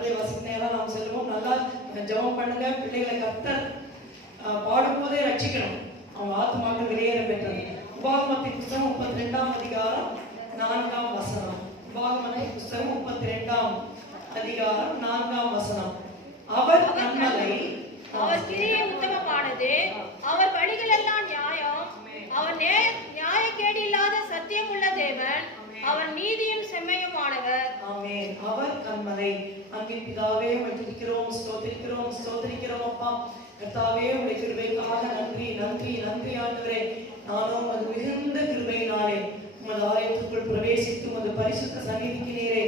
கர்த்தரை வசன நேரம் நாம் செல்வோம். நல்லா ஜெபம் பண்ணுங்க. பிள்ளைகளை கர்த்தர் பாடும்போதே ரட்சிக்கணும். அவங்க ஆத்மாக்கள் வெளியேற பெற்றது. உபாகமத்தின் புத்தகம் 32ஆம் அதிகாரம் 4ஆம் வசனம். உபாகமத்தின் புத்தகம் 32ஆம் அதிகாரம் 4ஆம் வசனம். அவர் கண்மலை, அவர் கிரியை உத்தமமானது, அவர் வழிகள் எல்லாம் நியாயம், அவர் நியாயக்கேடு இல்லாத சத்தியமுள்ள தேவன், அவர் நீதியும் செம்மையுமானவர். ஆமென். அவர் கண்மலை. அன்பின் பிதாவே, உம்மை துதிக்கிறோம், ஸ்தோத்திரிக்கிறோம், ஸ்தோத்திரிக்கிறோம் அப்பா. கர்த்தாவே, உம்முடைய கிருபைக்காக நன்றி நன்றி நன்றி ஆண்டவரே. நானும் அது மிகுந்த கிருபையினாலே உமது ஆலயத்துக்குள் பிரவேசித்து உமது பரிசுத்த சந்நிதிக்கு நேரே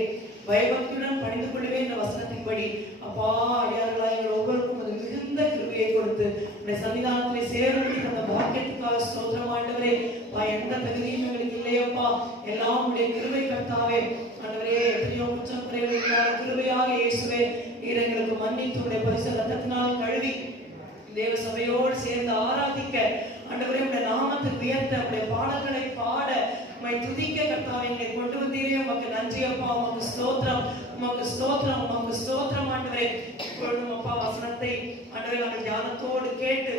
பயபக்தியுடன் பணிந்து கொள்வேன் என்ற வசனத்தின்படி அப்பா அடியார்களாய் எங்கள் ஒவ்வொருக்கும் அது மிகுந்த கிருபையை கொடுத்து உடைய சன்னிதானத்திலே சேரும்படி அந்த பாக்கியத்துக்காக ஸ்தோத்திரம் ஆண்டவரே. எந்த தகுதியும் எங்களுக்கு இல்லையப்பா, எல்லாம் உடைய கிருபை கர்த்தாவே. ஆண்டவரே, எத்தனையோ குற்றம் குறைவுகளால் கிருபையாக இயேசுவே நீர் எங்களுக்கு மன்னித்து உடைய பரிசுத்த ரத்தத்தினால் கழுவி தேவ சபையோடு சேர்ந்து ஆராதிக்க ஆண்டவரே உடைய நாமத்தை உயர்த்த உடைய பாடல்களை பாட உம்மை துதிக்க கர்த்தாவே எங்களை கொண்டு வந்தீரே. உமக்கு நன்றி அப்பா, உமக்கு ஸ்தோத்திரம், உமக்கு ஸ்தோத்திரம், உமக்கு ஸ்தோத்திரம் ஆண்டவரே. இப்பொழுதும் அப்பா வசனத்தை ஆண்டவரே நாங்கள் ஞானத்தோடு கேட்டு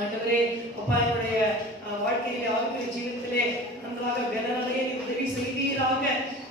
ஆண்டவரே அப்பா என்னுடைய வாழ்க்கையிலே ஆவிக்குரிய ஜீவிதத்திலே நன்றாக வெலனடைய உதவி செய்வீராக.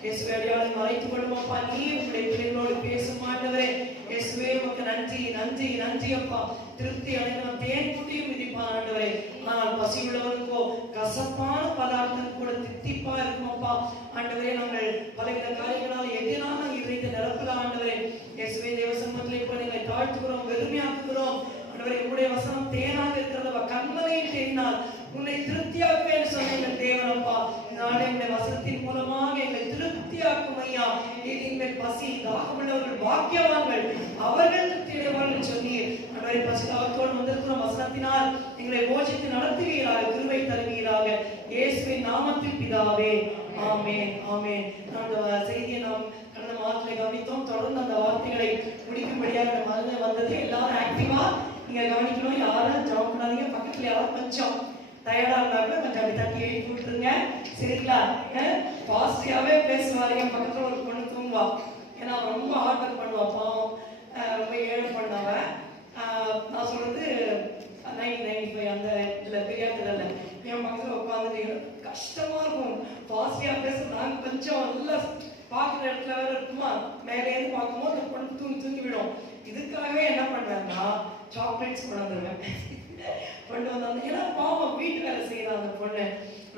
இயேசுவே அடியாளை மறைத்துக் கொள்ளும் அப்பா. நீ உங்களுடைய பிள்ளைகளோடு பேசும் ஆண்டவரே. இயேசுவே உமக்கு நன்றி நன்றி நன்றி அப்பா. திருப்தி அடைந்தவன் தேன் கூட்டியும் மிதிப்பான் ஆண்டவரே. ஆனால் பசி உள்ளவனுக்கோ கசப்பான பதார்த்தம் கூட தித்திப்பா இருக்கும் அப்பா. ஆண்டவரே, நாங்கள் பலவித காரியங்களால் எதிரான இதயத்தை நிரப்பல ஆண்டவரே. இயேசுவே தேவ சமூகத்திலே போய் எங்களை தாழ்த்துகிறோம், வெறுமையாக்குகிறோம் ஆண்டவரே. உங்களுடைய வசனம் தேனாக இருக்கிறதவா, கண்மலையில் தேடினால் உன்னை திருப்தியாக்குவேன் சொன்ன எங்கள் தேவனப்பா. நாளை உடைய வசனத்தின் மூலமாக எங்களை திருப்தியாக்கும் ஐயா. எங்கள் பசி தாகமுள்ளவர்கள் பாக்கியவான்கள், அவர்கள் திருப்தி அடைவார்கள் சொன்னீர் ஆண்டவரே. பசி தாகத்தோடு வந்திருக்கிற வசனத்தினால் எங்களை போஷித்து நடத்துவீராக, கிருபை தருவீராக. இயேசுவின் நாமத்தில் பிதாவே, ஆமென் ஆமென். அந்த செய்தியை நாம் கடந்த மாதத்திலே கவனித்தோம். தொடர்ந்து அந்த வார்த்தைகளை முடிக்கும்படியாக மனதில் வந்தது. எல்லாரும் ஆக்டிவா நீங்க கவனிக்கணும். யாரும் ஜாப் பண்ணாதீங்க. பக்கத்துல யாரும் கொஞ்சம் டயர்டா இருந்தாங்க கொஞ்சம் அப்படி தட்டி எழுதி விட்டுருங்க, சரிங்களா? பாசிட்டிவாவே பேசுவாரு. என் பக்கத்துல ஒரு பொண்ணு தூங்குவா. ஏன்னா அவன் ரொம்ப ஹார்ட் ஒர்க் பண்ணுவா, பாவம், ரொம்ப ஏழை பண்ணவ. நான் சொல்றது 1995 அந்த இதுல பெரியாத்துல என் பக்கத்துல உட்காந்துட்டு கஷ்டமா இருக்கும். பாசிட்டிவா பேச நாங்க கொஞ்சம் நல்லா பாக்குற இடத்துல வேற இருக்குமா, மேலே இருந்து பார்க்கும்போது அந்த பொண்ணு தூங்கி தூங்கி விடும். இதுக்காகவே என்ன பண்ணுவேன்னா சாக்லேட்ஸ் கொண்டு வந்துருவேன். கொண்டு வந்தாங்க. ஏன்னா பாவம் வீட்டு வேலை செய்யலாம் அந்த பொண்ணு,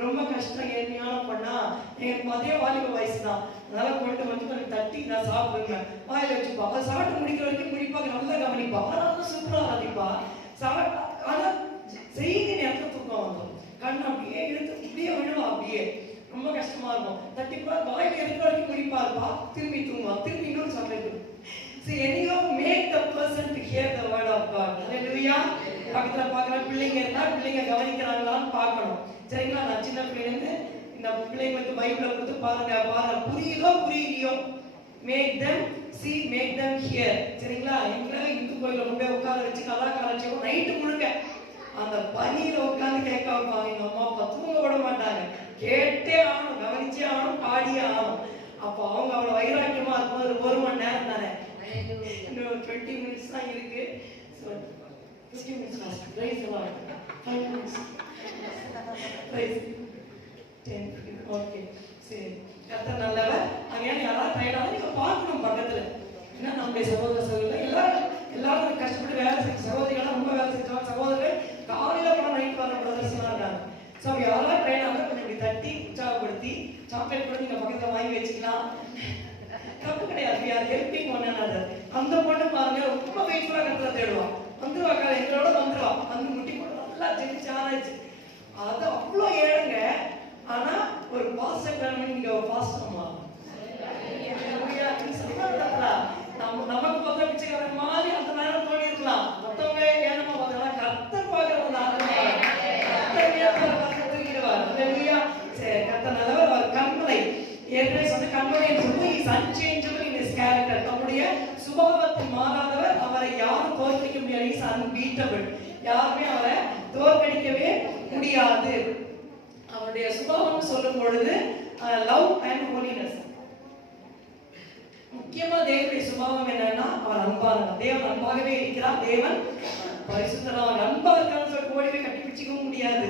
ரொம்ப கஷ்டம், ஏழ்மையான பொண்ணா. எனக்கு அதே வாலிப வயசு தான். அதனால கொண்டு வந்து கொஞ்சம் தட்டி நான் சாப்பிடுவேன், வாயில வச்சுப்பா. அதை சாப்பிட்டு முடிக்கிற வரைக்கும் முடிப்பாங்க, நல்லா கவனிப்பா. ஆனால் சூப்பரா ஆதிப்பா சாப்பிட்டா. ஆனால் செய்தி நேரத்தில் தூக்கம் வந்தோம். கண் அப்படியே எடுத்து இப்படியே விழுவா. அப்படியே ரொம்ப கஷ்டமா இருக்கும். தட்டிப்பா வாயில எடுக்கிற வரைக்கும் முடிப்பாருப்பா, திரும்பி தூங்குவா, திரும்பி இன்னொரு chocolate. See, anyhow, make the person to hear the word of God. Hallelujah. பக்கத்துல பார்க்குற பிள்ளைங்க இருந்தா பிள்ளைங்க கவனிக்கிறாங்களான்னு பார்க்கணும், சரிங்களா? நான் சின்ன பிள்ளைங்க இந்த பிள்ளைங்களுக்கு பைபிளை கொடுத்து பாருங்க பாருங்க, புரியுதோ புரியலையோ, make them see, make them hear, சரிங்களா? எங்களை இந்து கோயில கொண்டு போய் உட்கார வச்சு கலாக்கார வச்சு நைட்டு முழுக்க அந்த பனியில உட்காந்து கேட்க வைப்பாங்க. எங்க அம்மா அப்பா தூங்க விட மாட்டாங்க, கேட்டே ஆகணும், கவனிச்சே ஆகணும், பாடியே ஆகணும். அப்போ அவங்க அவ்வளோ வைராக்கியமா இருக்கும். ஒரு மணி நேரம் தானே, இன்னும் 20 minutes தான் இருக்கு. So 15 minutes last. Praise the Lord. 5 minutes. Praise 10. Okay. சரி, கர்த்தர் நல்லவர். அங்கேயும் யாராவது ட்ரைனாலும் நீங்க பார்க்கணும் பக்கத்துல. ஏன்னா நம்முடைய சகோதர சகோதரர்கள் எல்லாரும் கஷ்டப்பட்டு வேலை செய்ய, சகோதரிகள்லாம் ரொம்ப வேலை செஞ்சாங்க. சகோதரர்கள் காலையில போன நைட் வர பிரதர்ஸ் எல்லாம் இருக்காங்க. ஸோ யாராவது ட்ரைனாக கொஞ்சம் இப்படி தட்டி உற்சாகப்படுத்தி சாக்லேட் கூட நீங்க பக்கத்துல வாங்கி வச்சுக்கலாம், தப்பு கிடையாது. யார் ஹெல்பிங் ஒன் another. அந்த பொண்ணு பாருங்க ரொம்ப வெயிட்ஃபுல்லா கத்துல தேடுவான், வந்துருவா, எங்களோட வந்துருவா, வந்து முட்டி போட்டு நல்லா ஜெயிச்சாச்சு. அது அவ்வளோ ஏழுங்க. ஆனா ஒரு பாஸ்டர் கிளம்பி நீங்க ஒரு பாஸ்டர்மா நமக்கு பார்த்தா பிச்சைக்காரன் மாதிரி அந்த நேரம் தோணி இருக்கலாம். மொத்தமே ஏனமா பார்த்தா கர்த்தர் பார்க்கறது தூக்கிடுவார். சரி, கர்த்தர் நல்லவர். அவர் கண்மலை, ஏற்கனவே சொன்ன கண்மலை என்று is unchangeable in his character. அவருடைய சுபாவத்தில் மாறாதவர். அவரை யாரும் தோற்கடிக்க முடியாது. Is unbeatable. யாருமே அவரை தோற்கடிக்கவே முடியாது. அவருடைய சுபாவம் சொல்லும் பொழுது லவ் அண்ட் ஹோலினஸ். முக்கியமா தேவனுடைய சுபாவம் என்னன்னா அவர் அன்பானவர். தேவன் அன்பாகவே இருக்கிறார். தேவன் பரிசுத்தர். அவர் அன்பா இருக்கான்னு சொல்லிட்டு ஓடி போய் கட்டி பிடிச்சிக்கவும் முடியாது.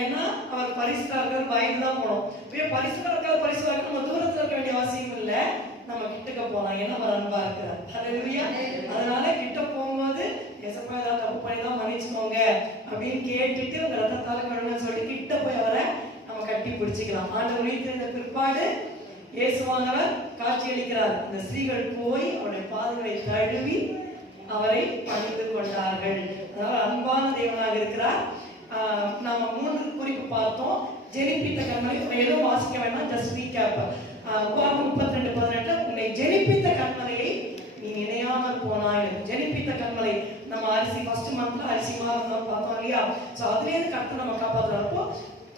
ஏன்னா அவர் பரிசுத்தா இருக்கிற பயந்து தான் போனோம். பரிசுத்தா இருக்க நம்ம தூரத்துல இருக்க வேண்டிய அவசியம் இல்லை, நம்ம கிட்டக்க போலாம். ஏன்னா அவர் அன்பா இருக்கிறார். ஹல்லேலூயா. அதனால கிட்ட போகும்போது ஏசப்பா ஏதாவது தப்பு பண்ணிதான் மன்னிச்சுக்கோங்க அப்படின்னு கேட்டுட்டு உங்க ரத்தத்தால கழுவுன்னு சொல்லிட்டு கிட்ட போய் அவரை நம்ம கட்டி பிடிச்சிக்கலாம். ஆண்டவர் உயிர்த்தெழுந்த பிற்பாடு இயேசுவானவர் காட்சி அளிக்கிறார். இந்த ஸ்திரீகள் போய் அவருடைய பாதங்களை தழுவி அவரை பணிந்து கொண்டார்கள். அதாவது அன்பான தேவனாக இருக்கிறார். நாம 3 குறிப்பு பார்த்தோம். ஜெனிப்பித்த கண்மலை எதுவும் வாசிக்க வேண்டாம், ஜஸ்ட் ரீகேப். உபாகமம் 32:18 உன்னை ஜெனிப்பித்த கண்மலையை நீ நினையாமல் போனாய். ஜெனிப்பித்த கண்மலை நம்ம அரிசி ஃபர்ஸ்ட் மந்த்ல அரிசி மாதம் பார்த்தோம் இல்லையா? சோ அதுலேருந்து கர்த்தர் நம்ம காப்பாத்துறாரு.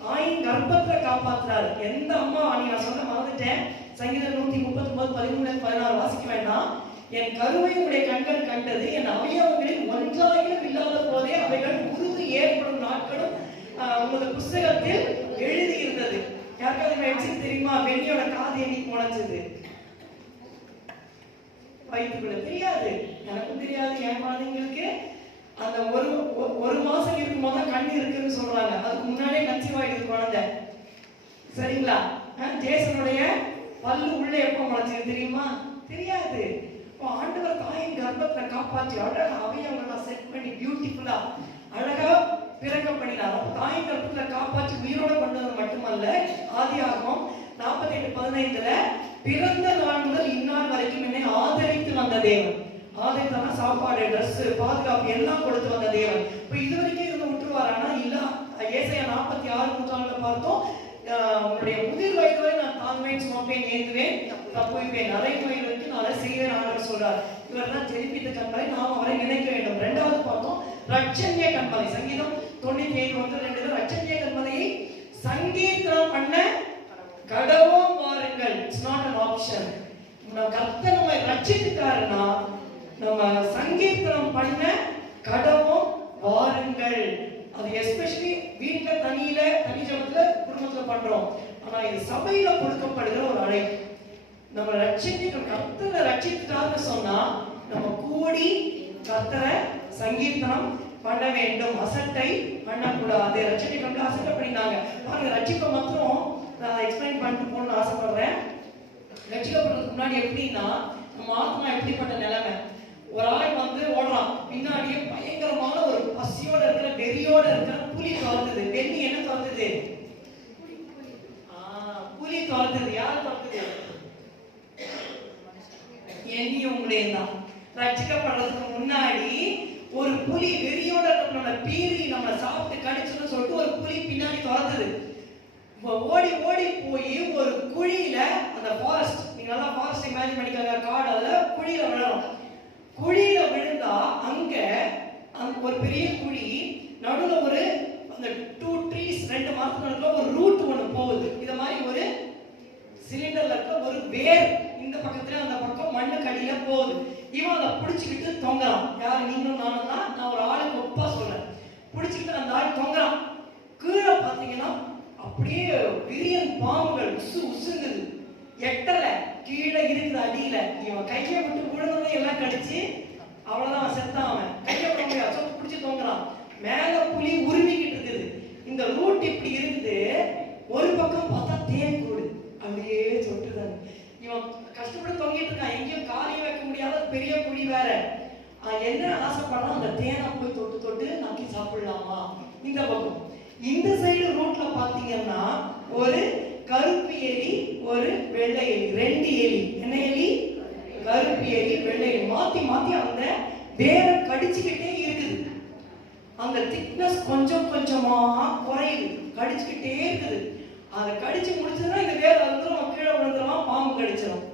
தாயின் கர்ப்பத்துல காப்பாத்துறாரு. எந்த அம்மா நீ நான் சொல்ல மறந்துட்டேன், சங்கீதம் 139:13-14 வாசிக்க வேண்டாம். என் கருவை உடைய கண்கள் கண்டது, என் அவயவங்களில் ஒன்றாயிலும் இல்லாத போதே அவைகள் உருவு ஏற்படும் நாட்களும் உங்களது புஸ்தகத்தில் எழுதி இருந்தது. யாருக்காவது தெரியுமா வெண்ணியோட காது என்னைக்கு முளைச்சது? வயிற்றுக்குள்ள தெரியாது, எனக்கும் தெரியாது, என் குழந்தைங்களுக்கு அந்த ஒரு மாசம் இருக்கும் போது கண்ணு இருக்குன்னு சொல்றாங்க. அதுக்கு முன்னாடியே கன்சீவ் ஆயிடுது குழந்தை. சரிங்களா? ஜேசனுடைய பல்லு உள்ள எப்ப முளைச்சது தெரியுமா? தெரியாது. ஆண்டவர் தாயின் கர்ப்பத்தை காப்பாற்றி அழகா அவயவங்களை செட் பண்ணி பியூட்டிஃபுல்லா அழகா பிறக்க பண்ணினார். தாயின் கர்ப்பத்தை காப்பாற்றி உயிரோட கொண்டு வந்தது மட்டுமல்ல, ஆதியாகமம் 48:15 பிறந்த நாள் முதல் இந்நாள் வரைக்கும் என்னை ஆதரித்து வந்த தேவன். ஆதரித்தான சாப்பாடு, ட்ரெஸ், பாதுகாப்பு எல்லாம் கொடுத்து வந்த தேவன். இப்ப இது வரைக்கும் இருந்து விட்டுருவாரானா? இல்ல. ஏசாயா 46 பார்த்தோம். உன்னுடைய முதிர் வயது வரை நான் தாழ்மையை சுமப்பேன், ஏந்துவேன், தப்புவிப்பேன், நடைமுறைகளுக்கு நான் அதை செய்வேன் ஆண்டவர் சொல்றார். இவர் தான் ஜெனிப்பித்த கண்மலை, நாம் அவரை நினைக்க வேண்டும். 2வது பார்த்தோம் ரட்சண்ய கண்மலை. சங்கீதம் 97:2 ரட்சண்ய கண்மலையை சங்கீதம் பண்ண கடவோம் வாருங்கள். It's not an option. நம்ம கர்த்தர் நம்மை ரட்சித்துட்டாருன்னா நம்ம சங்கீதம் பண்ண கடவோம் வாருங்கள். அது எஸ்பெஷலி வீட்ல தனி ஜபத்துல குடும்பத்துல பண்றோம். ஆனா இது சபையில கொடுக்கப்படுகிற ஒரு அழைப்பு. நம்ம ரட்சிக்க கர்த்தரை ரட்சித்தார்னு சொன்னா நம்ம கூடி கர்த்தரை சங்கீதனம் பண்ண வேண்டும். அசட்டை பண்ணக்கூடாது. ரட்சிக்க அசட்டை பண்ணினாங்க பாருங்க. ரட்சிக்க மாத்திரம் நான் எக்ஸ்பிளைன் பண்ணிட்டு போகணும்னு ஆசைப்படுறேன். ரட்சிக்கப்படுறதுக்கு முன்னாடி எப்படின்னா நம்ம ஆத்மா எப்படிப்பட்ட நிலைமை? ஒரு ஆள் வந்து ஓடுறான், பின்னாடியே பயங்கரமான ஒரு பசியோட இருக்கிற வெறியோட இருக்கிற புலி துரத்துது. வெண்ணி என்ன துரத்துது? புலி துரத்துது. யார் துரத்துது? என்னையும் உங்களையும் தான். ரட்சிக்கப்படுறதுக்கு முன்னாடி ஒரு புலி வெறியோட நம்மளோட பீறி நம்மளை சாப்பிட்டு கடிச்சுன்னு சொல்லிட்டு ஒரு புலி பின்னாடி துரத்துது. ஓடி ஓடி போய் ஒரு குழியில, அந்த ஃபாரஸ்ட், நீங்க நல்லா ஃபாரஸ்ட் இமேஜின் பண்ணிக்கோங்க, காடு, அதுல குழியில விழணும். குழியில விழுந்தா அங்க ஒரு பெரிய குழி, நடுவுல ஒரு அந்த 2 ட்ரீஸ் 2 மரத்துக்கு ஒரு ரூட் ஒன்று போகுது. இத மாதிரி ஒரு சிலிண்டர்ல இருக்க ஒரு வேர் இந்த பக்கத்துல அந்த பக்கம் மண்ணு கடியில போகுது. இவன் அதை பிடிச்சிக்கிட்டு தொங்கறான். யாரு? நீங்களும் நானும் தான். நான் ஒரு ஆளுக்கு ஒப்பா சொல்றேன். பிடிச்சிக்கிட்டு அந்த ஆள் தொங்கறான். கீழே பாத்தீங்கன்னா அப்படியே விரியன் பாம்புகள் உசு உசுங்குது. எட்டல கீழே இருக்குது அடியில. இவன் கையை விட்டு விழுந்ததை எல்லாம் கடிச்சு அவ்வளவுதான் செத்தான். அவன் கையை விட முடியாது, பிடிச்சி தொங்குறான். மேல புலி உருவிக்கிட்டு இருக்குது. இந்த ரூட் இப்படி இருக்குது. ஒரு பக்கம் பார்த்தா தேன் கூடு அப்படியே சொட்டுதாங்க. இவன் கஷ்டப்பட்டு தொங்கிட்டு இருக்கான். எங்கேயும் காலையும் வைக்க முடியாத பெரிய புலி வேற. என்ன ஆசைப்படுறான்? அந்த தேனை போய் தொட்டு தொட்டு நக்கி சாப்பிடலாமா? இந்த பக்கம் இந்த சைடு ரூட்ல பாத்தீங்கன்னா ஒரு கருப்பு எலி, ஒரு வெள்ளை எலி, 2 எலி. என்ன எலி? கருப்பு எலி, வெள்ளை எலி. மாத்தி மாத்தி அந்த வேற கடிச்சுக்கிட்டே இருக்குது. அந்த திக்னஸ் கொஞ்சம் கொஞ்சமா குறையுது, கடிச்சுக்கிட்டே இருக்குது. அதை கடிச்சு முடிச்சதுன்னா இந்த வேற வந்துடும், கீழே விழுந்துடும், பாம்பு கடிச்சிடும்.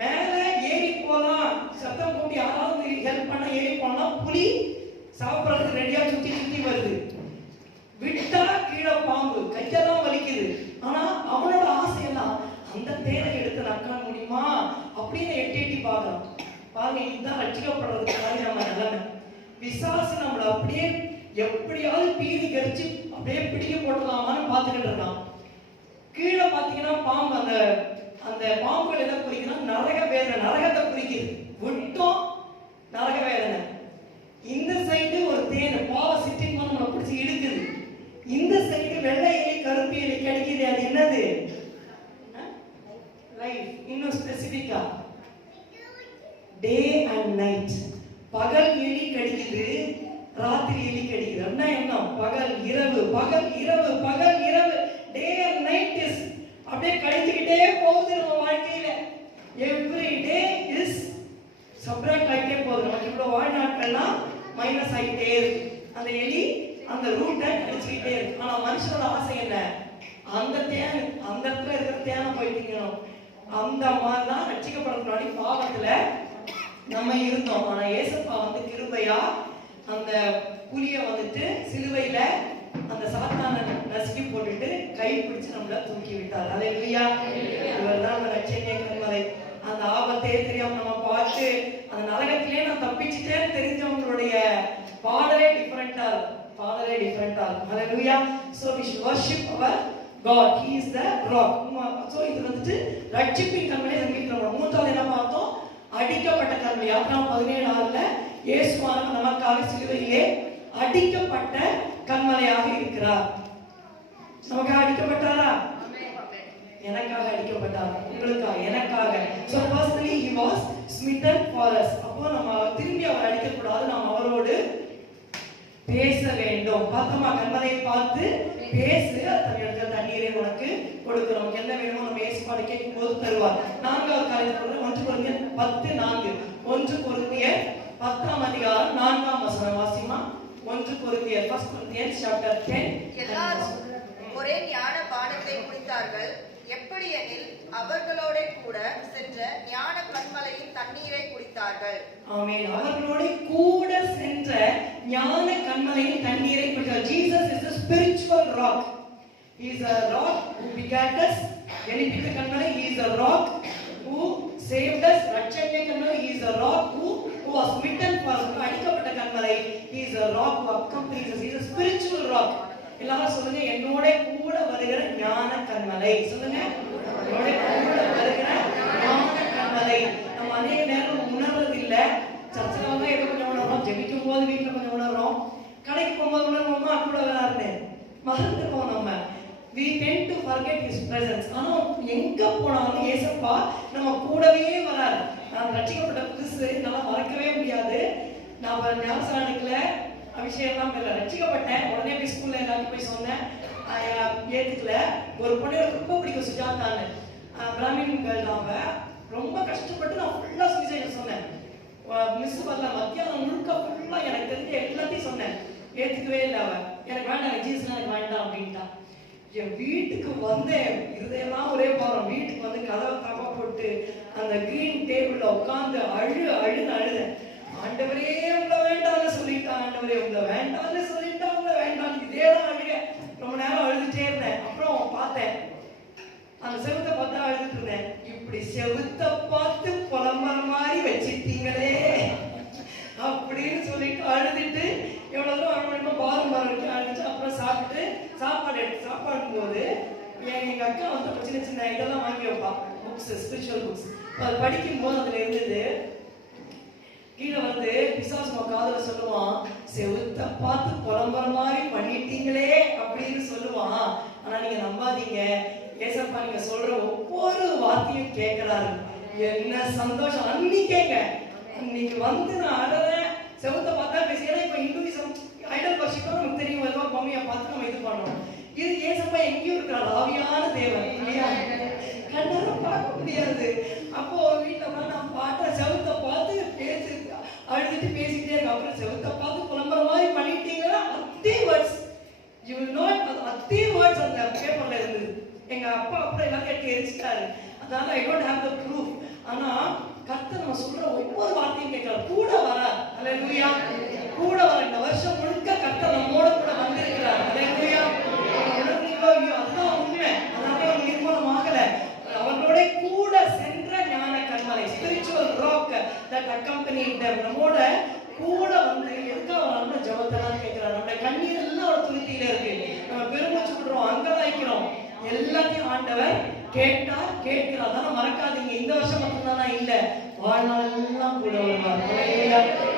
மேல ஏறி போலாம், சத்தம் போட்டு யாராவது ஹெல்ப் பண்ண ஏறி போனா புலி சாப்பிடறதுக்கு ரெடியா சுத்தி சுத்தி வருது. விட்டா கீழே பாம்பு, கையெல்லாம் வலிக்குது. ஆனா அவனோட ஆசையெல்லாம் அந்த தேனை எடுத்து நக்க முடியுமா அப்படின்னு எட்டி எட்டி பார்க்கலாம். பாருங்க, இதுதான் ரட்சிக்கப்படுறதுக்கு நம்ம நிலைமை. பிசாசு நம்மள அப்படியே எப்படியாவது பீதி கரிச்சு அப்படியே பிடிக்க போட்டுடலாமான்னு பார்த்துக்கிட்டு இருக்கான். கீழே பாத்தீங்கன்னா பாம்பு அந்த பாம்புகள் எதை குறிக்கணும்? நரக வேதனை, நரகத்தை குறிக்குது. விட்டோம் நரக வேதனை. இந்த சைடு ஒரு தேன் பாவ சிட்டிங் பண்ண நம்மளை பிடிச்சி இழுக்குது. இந்த சைடு வெள்ளை எலி கருப்பு எலி கிடைக்குது. அது என்னது? லைஃப். இன்னும் ஸ்பெசிபிக்கா டே அண்ட் நைட். பகல் எலி கிடைக்குது, ராத்திரி எலி கிடைக்குது. என்ன? பகல் இரவு, பகல் இரவு, பகல் இரவு. டே அண்ட் நைட் இஸ் அப்படியே கழிஞ்சுக்கிட்டே போகுது நம்ம வாழ்க்கையில. எவ்ரி டே இஸ் சப்ராக்ட் ஆகிட்டே போகுது. நமக்கு இவ்வளவு வாழ்நாட்கள்லாம் மைனஸ் ஆகிட்டே இருக்கு. அந்த எலி அந்த ரூட்டை கழிச்சுக்கிட்டே இருக்கு. ஆனா மனுஷனோட ஆசை என்ன? அந்த தேன், அந்த இடத்துல இருக்கிற தேனை போயிட்டீங்க. அந்த மாதிரிதான் ரட்சிக்கப்படுறதுனாடி பாவத்துல நம்ம இருந்தோம். ஆனா ஏசப்பா வந்து கிருபையா அந்த புலிய வந்துட்டு சிலுவையில அந்த சாத்தானை நசுக்கி போட்டுட்டு கை பிடிச்சு நம்மள தூக்கி விட்டார். அல்லேலூயா. இவர்தான் அந்த ரட்சணிய கண்மலை. அந்த ஆபத்தையே தெரியாம நம்ம பார்த்து அந்த நரகத்திலே நான் தப்பிச்சுட்டேன்னு தெரிஞ்சவங்களுடைய பாடலே டிஃபரெண்டா இருக்கும். பாடலே டிஃபரெண்டா இருக்கும். அல்லேலூயா. So we should worship our God. He is the rock. So இது வந்துட்டு ரட்சிப்பின் கண்மலை. நம்ம மூன்றாவது என்ன பார்த்தோம்? அடிக்கப்பட்ட கண்மலை. யாத்திராகமம் 17:6 இயேசுவானவர் நமக்காக சிலுவையிலே அடிக்கப்பட்ட கண்மலையாக இருக்கிறார். நமக்காக அடிக்கப்பட்டாரா? எனக்காக அடிக்கப்பட்டார், உங்களுக்காக, எனக்காக. So personally he was smitten for us. அப்போ நம்ம திரும்பி அவர் அடிக்க கூடாது, நாம் அவரோடு பேச வேண்டும். பார்த்தோமா? கண்மலையை பார்த்து பேசு, தண்ணீரை உனக்கு கொடுக்கிறோம். நமக்கு என்ன வேணுமோ நம்ம இயேசுவாட கேட்கும் போது தருவார். 4வது காரியத்துல 1 கொரிந்தியர் 10:4. 1 கொரிந்தியர் 10:4 வாசிமா. 1 கொரிந்தியர் 1 Corinthians chapter 10. எல்லாரும் ஒரே ஞான பானத்தை குடித்தார்கள். எப்படி எனில் அவர்களோட கூட சென்ற ஞான கண்மலையின் தண்ணீரை குடித்தார்கள். ஆமென். அவர்களோட கூட சென்ற ஞான கண்மலையின் தண்ணீரை குடித்தார்கள். Jesus is a spiritual rock. He is a rock who begat us. வெளிப்பிட்ட கண்மலை. He is a rock who saved us. ரட்சணிய கண்மலை. He is a rock who was smitten for us. அடிக்கப்பட்ட கண்மலை. He is a rock who accompanies us. He is a spiritual rock. எல்லாரும் சொல்லுங்க, என்னோட கூட வருகிற ஞான கண்மலை. சொல்லுங்க, என்னோட கூட வருகிற ஞான கண்மலை. நம்ம அநேக நேரம் உணர்றது இல்ல. சர்ச்சில் வந்து ஏதோ கொஞ்சம் உணர்றோம், ஜெபிக்கும் போது வீட்டுல கொஞ்சம் உணர்றோம், கடைக்கு போகும்போது உணர்வோமா கூட வராருன்னு மறந்துட்டோம் நம்ம. We tend to forget his presence. ஆனா எங்க போனாலும் ஏசப்பா நம்ம கூடவே வராரு. நான் ரட்சிக்கப்பட்ட புதுசு என்னால மறக்கவே முடியாது. நான் ஞானஸ்நானத்துல அபிஷேகம் பெறல, ரட்சிக்கப்பட்டேன். உடனே போய் ஸ்கூல்ல எல்லாரும் போய் சொன்னேன், ஏத்துக்கல. ஒரு பொண்ணு எனக்கு ரொம்ப பிடிக்கும், சுஜாதான்னு, பிராமின் கேர்ள். அவ ரொம்ப கஷ்டப்பட்டு நான் ஃபுல்லா சுவிசேஷம் சொன்னேன். மிஸ் வரல, மத்தியானம் முழுக்க ஃபுல்லா எனக்கு தெரிஞ்ச எல்லாத்தையும் சொன்னேன். ஏத்துக்கவே இல்லை அவ. எனக்கு வேண்டாம், ஜீசஸ் எனக்கு வேண்டாம் அப்படின்ட்டா. என் வீட்டுக்கு வந்தேன், இதெல்லாம் ஒரே பாரம். வீட்டுக்கு வந்து கதவை தப்பா போட்டு அந்த கிரீன் டேபிள்ல உட்காந்து அழுதேன். ஆண்டவரே உங்களை வேண்டாம்னு சொல்லிட்டான், ஆண்டவரே உங்களை வேண்டாம்னு சொல்லிட்டா, உங்களை வேண்டாம். இதேதான் அழுக. ரொம்ப நேரம் அழுதுட்டே இருந்தேன். அப்புறம் பார்த்தேன், அந்த செவுத்தை பார்த்தா அழுதுட்டு இருந்தேன். இப்படி செவுத்தை பார்த்து புலம்புற மாதிரி வச்சிட்டீங்களே அப்படின்னு சொல்லிட்டு அழுதுட்டு எவ்வளவு தூரம் அழுமணிமா பாரம் இருக்கு அழுதுட்டு அப்புறம் சாப்பிட்டு சாப்பாடும் போது எங்க அக்கா வந்து சின்ன சின்ன இதெல்லாம் வாங்கி வைப்பா, புக்ஸ், ஸ்பிரிச்சுவல் புக்ஸ். அது படிக்கும் போது அதுல இருந்தது, கீழே வந்து பிசாசு காதுல சொல்லுவான், செவுத்த பார்த்து புலம்புற மாதிரி பண்ணிட்டீங்களே அப்படின்னு சொல்லுவான். ஆனா நீங்க நம்பாதீங்க, ஏசப்பா நீங்க சொல்ற ஒவ்வொரு வார்த்தையும் கேட்கிறாரு. என்ன சந்தோஷம் அன்னைக்கேங்க. இன்னைக்கு வந்து நான் அழறேன், செவுத்த பார்த்தா பேசுகிறேன். இப்ப இந்துவிசம் ஐடல் வர்ஷிப்பா நமக்கு தெரியும், ஏதோ மம்மியை பார்த்து நம்ம இது பண்ணோம். இது ஏசப்பா எங்கேயும் இருக்கிறார், ஆவியான தேவன் இல்லையா, கண்ணார பார்க்க முடியாது. அப்போ வீட்டில் நான் பாட்ட செவுத்த பார்த்து பேசி அழுதுட்டு பேசிக்கிட்டே இருக்க. அப்புறம் செவுத்த பார்த்து புலம்புற மாதிரி பண்ணிட்டீங்கன்னா அதே வேர்ட்ஸ் யூ வில் நோட், அதே வேர்ட்ஸ் அந்த பேப்பர்ல இருந்தது. எங்க அப்பா அப்புறம் எல்லாத்தையும் எடுத்து எரிச்சிட்டாரு. அதனால I don't have the proof. ஆனா கர்த்தர் நம்ம சொல்ற ஒவ்வொரு வார்த்தையும் கேட்கலாம், கூட வரார். அல்லேலூயா. கூட வர இந்த வருஷம் முழுக்க கர்த்தர் நம்மோட கூட வந்திருக்கிறார். அல்லேலூயா. அதுதான் உண்மை. அதனால ஒரு நிர்மூலமாகல, அவர்களோட கூட சென்ற ஞான கண்மலை, spiritual rock that accompanied them. நம்மோட கூட வந்து எதுக்காக வராங்க? ஜெபத்தெல்லாம் கேட்கிறார். நம்மளுடைய கண்ணீர் எல்லாம் ஒரு துருத்தியில இருக்கு. நம்ம பெருமூச்சு விடுறோம், அங்கலாய்க்கிறோம், எல்லாத்தையும் ஆண்டவர் கேட்டார், கேட்கிறார். அதனால மறக்காதீங்க, இந்த வருஷம் மட்டும்தானா இல்ல, வாழ்நாளெல்லாம் கூட வருவார்.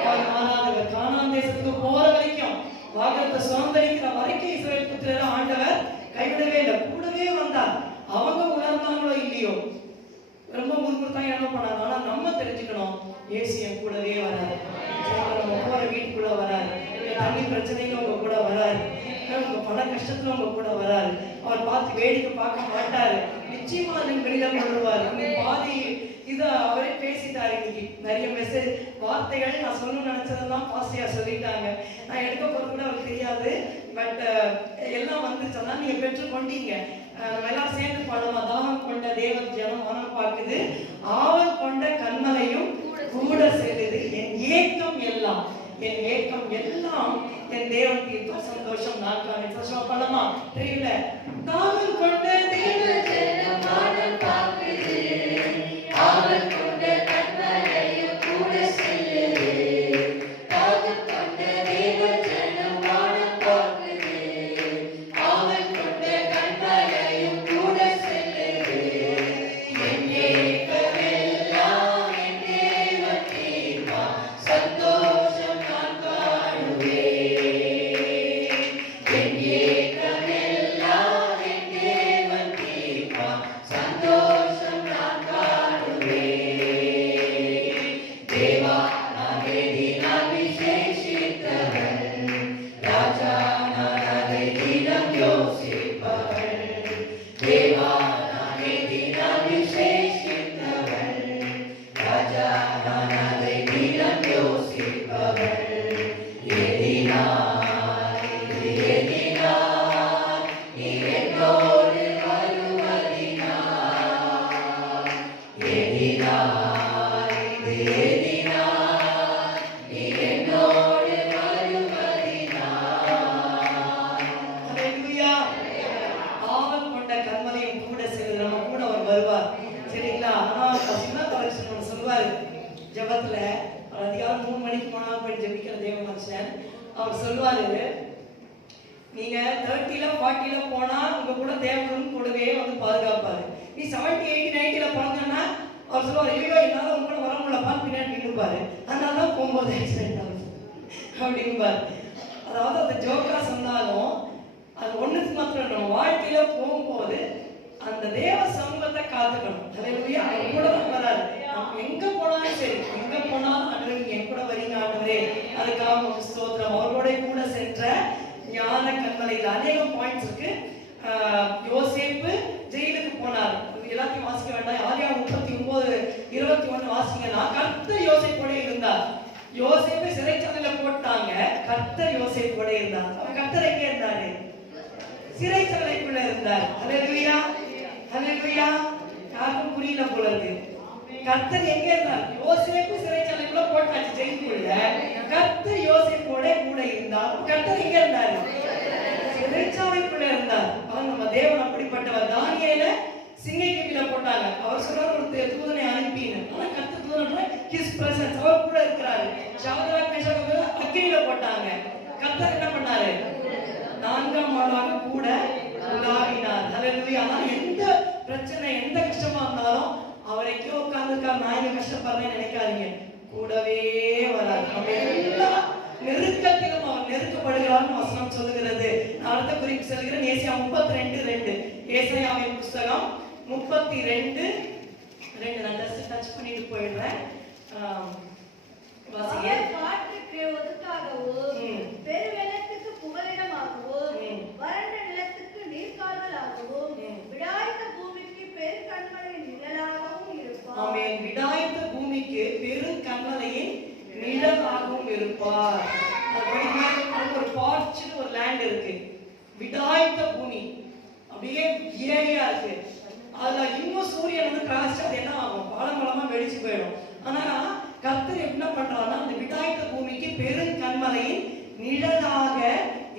அவர் மாறாதவர். கானான் தேசத்துக்கு போற வரைக்கும், வாக்குத்தத்தத்தை சுதந்தரிக்கிற வரைக்கும் இஸ்ரவேல் புத்திரரை ஆண்டவர் கைவிடவே இல்லை, கூடவே வந்தார். அவங்க உணர்ந்தாங்களோ இல்லையோ, ரொம்ப முறுமுறுத்தான் என்ன பண்ணாங்க. ஆனா நம்ம தெரிஞ்சுக்கணும், இயேசு என் கூடவே வராரு. நம்ம போற வீட்டுக்குள்ள வராரு, தண்ணி பிரச்சனையில உங்க கூட வராரு, உங்க பண கஷ்டத்துல உங்க கூட வராரு. அவர் பார்த்து வேடிக்கை பார்க்க மாட்டாரு, நிச்சயமா நீங்க வெளியில கொண்டுருவாரு. பாதி இத அவரே பேசிட்டாரு. இன்னைக்கு நிறைய மெசேஜ் வார்த்தைகள் நான் சொல்லணும்னு நினைச்சதெல்லாம் பாசியா சொல்லிட்டாங்க. நான் எடுக்க போறது கூட அவருக்கு தெரியாது, பட் எல்லாம் வந்துச்சு. அதான் நீங்க பெற்று கொண்டீங்க. நம்ம எல்லாம் சேர்ந்து பாடுவோம். தாகம் கொண்ட தேவ ஜனம் மனம் பார்க்குது, ஆவல் கொண்ட கண்மலையும் கூட செல்லுது. என் ஏக்கம் எல்லாம், என் ஏக்கம் எல்லாம் என் தேவன் தீர்த்த சந்தோஷம் நான் காணேன். பலமா தெரியல. தாகம் கொண்ட தேவ ஜனம் மனம் பார்க்குது, ஆவல் கொண்ட கண்மலையும் கூட செல்லுது. தாகம் கொண்ட தேவ ஜனம் மனம் பார்க்குது, ஆவல் கொண்ட கண்மலையும் கூட செல்லுது. என் ஏக்கம் எல்லாம் என் தேவன் தீர்ப்பார், சந்தோஷம் நான் காணுவேன். என் ஏக்கம் எல்லாம் என் தேவன் தீர்ப்பார், சந்தோஷம் நான் காணுவேன். தேவா நான் எதினால் விசேஷித்தவன், ராஜா நான் அதை தினம் யோசிப்பவன். தேவா நான் எதினால் விசேஷித்தவன், ராஜா நான் அதை தினம் யோசிப்பவன். எதினால் இது எதினால் நீ என்னோடு வருவதினால், எதினால் இது எதினால் நீ என்னோடு வருவதினால். ஹல்லேலூயா. ஆவல் கொண்ட கண்மலையும் கூட செல்லுது, நம்ம கூட அவர் வருவார். சரிங்களா? ஆனா சின்ன கலெக்ஷன் ஒன்று சொல்லுவாரு ஜபத்துல. அதிகாரம் 3 மணிக்கு போனால் போய் ஜபிக்கிற தேவ மனுஷன் அவர் சொல்லுவாரு, நீங்க 30ல 40ல போனா உங்க கூட தேவன் கூடவே வந்து பாதுகாப்பாரு. நீ 70, 80, 90ல போனீங்கன்னா அவர் சொல்லுவார், ஐயோ என்னால உங்க கூட வர முடியலப்பா, பின்னாடி நின்றுப்பாரு. அதனாலதான் போகும்போது ஆக்சிடென்ட் ஆகுது அப்படின்பாரு. அதாவது அந்த ஜோக்கா சொன்னாலும் அது ஒண்ணுக்கு மாத்திரம் நம்ம வாழ்க்கையில போகும்போது அந்த தேவ சமூகத்தை காத்துக்கணும். ஹல்லேலூயா. அவர் கூட தான் வராரு. நம்ம எங்க போனாலும் சரி, எங்க போனாலும் ஆண்டவரே என் கூட வரீங்க ஆண்டவரே, அதுக்காக உங்களுக்கு ஸ்தோத்திரம். அவரோட கூட சென்ற ஞான கண்மலையில் அநேக பாயிண்ட்ஸ் இருக்கு. யோசேப்பு ஜெயிலுக்கு போனார், எல்லாத்தையும் வாசிக்க வேண்டாம். ஆதியா 39:21 வாசிங்கன்னா, கர்த்தர் யோசேப்போட இருந்தார். யோசேப்பை சிறைச்சாலையில போட்டாங்க, கர்த்தர் யோசேப்போட இருந்தார். கர்த்தர் எங்க இருந்தாரு? சிறைச்சாலைக்குள்ள இருந்தார். ஹல்லேலூயா, ஹல்லேலூயா. யாருக்கும் புரியல போல இருக்கு. கர்த்தர் எங்க இருந்தார்? யோசேப்பு சிறைச்சாலைக்குள்ள போட்டாச்சு, ஜெயிலுக்குள்ள. கர்த்தர் யோசேப்போட கூட இருந்தார். கர்த்தர் எங்க இருந்தாரு? சிறைச்சாலைக்குள்ள இருந்தார். நம்ம தேவன் அப்படிப்பட்டவர். தானியேலை சிங்கைக்குள்ள போட்டாங்க, அவர் சொல்றாரு ஒரு தூதனை அனுப்பின்னு. ஆனா கர்த்தர் தூதனை ஹிஸ் பிரசன்ஸ் அவர் கூட இருக்கிறாரு. ஷாத்ராக் மேஷாக் அக்கினியில போட்டாங்க, கர்த்தர் என்ன பண்ணாரு? 4ஆம் ஆளாக கூட உலாவினார். ஹல்லேலூயா. ஆனா எந்த பிரச்சனை, எந்த கஷ்டமா இருந்தாலும் அவர் எங்கேயோ உட்கார்ந்துருக்கார், நான் இங்க கஷ்டப்படுறேன்னு நினைக்காதீங்க, கூடவே வரார். நம்ம எல்லா நெருக்கத்திலும் அவர் நெருக்கப்படுகிறார்னு வசனம் சொல்லுகிறது. நான் அடுத்த குறிப்பு சொல்கிறேன். ஏசாயா 32:2. ஏசாயாவின் புஸ்தகம் 32:2. நான் டச் பண்ணிட்டு போயிடுறேன். காற்றுக்கு ஒதுக்காகவும், பெருவெள்ளத்துக்கு புகலிடமாகவும், வறண்ட நிலத்துக்கு நீர்க்கால்களாகவும், விடாய்த்த பூமிக்கு பெருங்கண்மலையின் நிழலாகவும் இருப்பார். ஆமென். விடாய்த்த பூமிக்கு பெருங்கண்மலையின் நிழலாகவும் இருப்பார். ஒரு பார்ச் ஒரு லேண்ட் இருக்கு, விடாய்த்த பூமி, அப்படியே ஏரியா இருக்கு. அதுல இன்னும் சூரியன் வந்து கிராஸ் அது என்ன ஆகும்? பாலமலமா வெடிச்சு போயிடும். ஆனா கர்த்தர் என்ன பண்றாருன்னா, அந்த விடாய்த்த பூமிக்கு பெருங்கண்மலையின் நிழலாக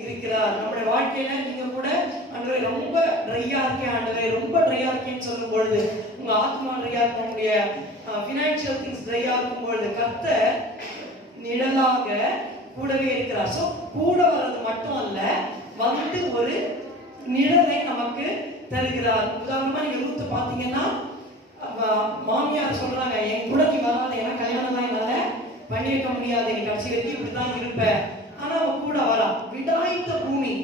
இருக்கிறார். நம்முடைய வாழ்க்கையில நீங்க கூட ஆண்டவரே ரொம்ப ட்ரையா இருக்கேன், ஆண்டவரே ரொம்ப ட்ரையா இருக்கேன்னு சொல்லும் பொழுது, உங்க ஆத்மா ட்ரையா இருக்க, உங்களுடைய ஃபினான்ஷியல் திங்ஸ் ட்ரையா இருக்கும் பொழுது, கர்த்தர் நிழலாக கூடவே இருக்கிறார். சோ கூட வர்றது மட்டும் அல்ல, வந்து ஒரு நிழலை நமக்கு தருகிறார். உதாரணமா நீங்க ரூத் பாத்தீங்கன்னா மாமியார் சொல்றாங்க, என் கூட நீ வராத, ஏன்னா கல்யாணம் தான் என்னால பண்ணி வைக்க முடியாது, நீ கடைசி வரைக்கும் இப்படிதான் இருப்ப. ஆனா அவ கூட வரா. விடாய்த்த பூமி,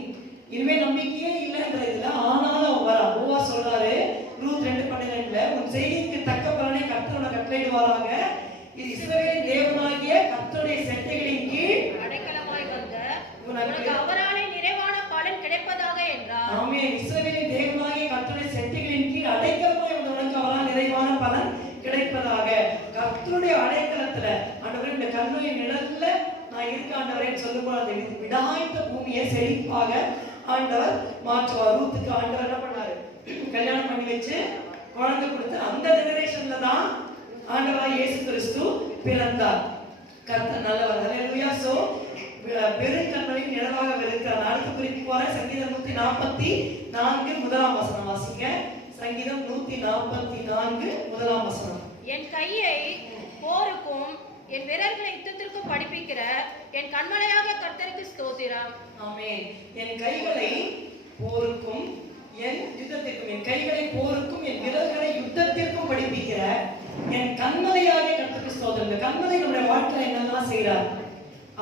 இனிமே நம்பிக்கையே இல்லைன்றதுல ஆனாலும் அவ வரா. போவா சொல்றாரு ரூத் 2:12, உன் செய்திக்கு தக்க பலனை கர்த்தர் கட்டளையிடுவாராக. இது இஸ்ரவேலின் தேவனாகிய கர்த்தருடைய செட்டைகளின் கீழ் அடைக்கலமாய் வந்த உனக்கு அவராலே நிறைவான பலன் கிடைப்பதாக என்றார். ஆமென். இஸ்ரவேலின் தேவனாகிய கர்த்தருடைய செட்டைகளின் கீழ் அடைக்கலமாய் வந்த உனக்கு அவரால் நிறைவான பலன் கிடைப்பதாக. கர்த்தருடைய அடைக்கலத்துல ஆண்டவரே இந்த கர்த்தருடைய நிழல்ல நான் இருக்க ஆண்டவரே சொல்லும்போது அந்த விடாய்த்த பூமியை செழிப்பாக ஆண்டவர் மாற்றுவார். ரூத்துக்கு ஆண்டவர் என்ன பண்ணாரு? கல்யாணம் பண்ணி வச்சு குழந்தை கொடுத்து அந்த ஜெனரேஷன்ல தான் ஆண்டவராய் இயேசு கிறிஸ்து பிறந்தார். கர்த்தர் நல்லவர். ஹல்லேலூயா. சோ பெருங்கண்மலையின் நிழலாக இருக்கிறார். அடுத்த குறிப்பு போற சங்கீதம் 144 முதலாம் வசனம் வாசிங்க. சங்கீதம் 144 முதலாம் வசனம். என் கையை போருக்கும் என் விரல்களை யுத்தத்திற்கும் படிப்பிக்கிற என் கண்மலையாக கர்த்தருக்கு ஸ்தோத்திரம். ஆமென். என் கைகளை போருக்கும் என் யுத்தத்திற்கும், என் கைகளை போருக்கும் என் விரல்களை யுத்தத்திற்கும் படிப்பிக்கிற என் கண்மலையாக கர்த்தருக்கு ஸ்தோத்திரம். இந்த கண்மலை நம்முடைய வாழ்க்கையில என்னெல்லாம் செய்யறார்?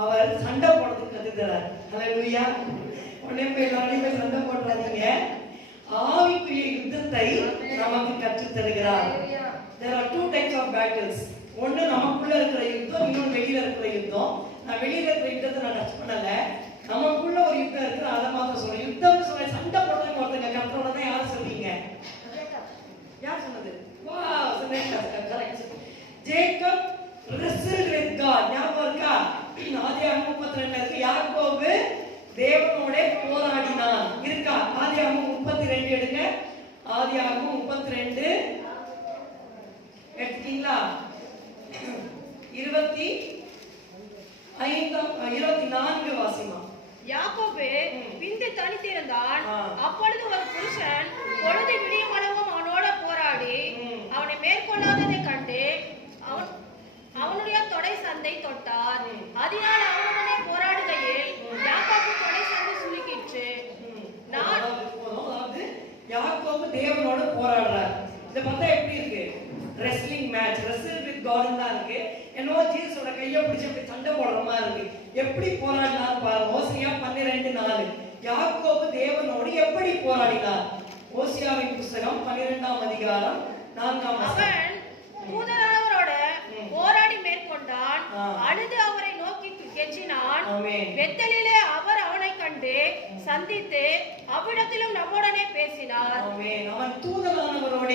அவர் சண்டை போடுறதுக்கு கத்துக்கிறார். ஹல்லேலூயா. உடனே போய் சண்டை போடுறாதீங்க. ஆவிக்குரிய யுத்தத்தை நமக்கு கற்றுத் தருகிறார். There are two types of battles. ஒன்னு நமக்குள்ள இருக்கிற யுத்தம், இன்னொன்னு வெளியில இருக்கிற யுத்தம். நான் வெளியில இருக்கிற யுத்தத்தை நான் டச் பண்ணல. நமக்குள்ள ஒரு யுத்தம் இருக்கு, அதை மாத்த சொல்றேன். யுத்தம்னு சொல்ற சண்டை போடுறதுக்கு ஒருத்தங்க கர்த்தரோட தான் யார் சொல்றீங்க? யார் சொன்னது? Wow, correct. Jacob wrestled with God. ஞாபகம் இருக்கா? ஆதியாகமம் 32 இருக்கு. யாக்கோபு தேவனோட போராடினான். இருக்கா? ஆதியாகமம் 32 எடுங்க. ஆதியாகமம் 32 எடுத்தீங்களா? 24 வாசிமா. யாக்கோபு பிந்து தனித்திருந்தான். அப்பொழுது ஒரு புருஷன் பொழுது விடியும் அளவும் அவனோட போராடி அவனை மேற்கொள்ளாததை கண்டு அவனுடைய தொடை சந்தை தொட்டார். அதனால் அவனுடனே போராடுகையில் யாக்கோபு தொடை சந்தை சுளுக்கிற்று. யாக்கோபு தேவனோட போராடுறார். இத பார்த்தா எப்படி இருக்கு? Wrestling match, wrestle with God தான் இருக்கு. என்னவோ ஜீசஸோட கையை பிடிச்சு அப்படி சண்டை போடுற மாதிரி இருக்கு. எப்படி போராடினார் பாருங்க. ஓசியா 12:4. யாக்கோபு தேவனோடு எப்படி போராடினார்? ஓசியாவின் புத்தகம் 12ஆம் அதிகாரம் 4ஆம் வசனம். அவன் தூதனானவரோட போராடி மேற்கொண்டான். அழுது அவரை நோக்கி கெஞ்சினான். பெத்தேலிலே அவர் அவனை கண்டு சந்தித்து அவ்விடத்திலும் நம்முடனே பேசினார். ஆமென். அவன் தூதனானவரோட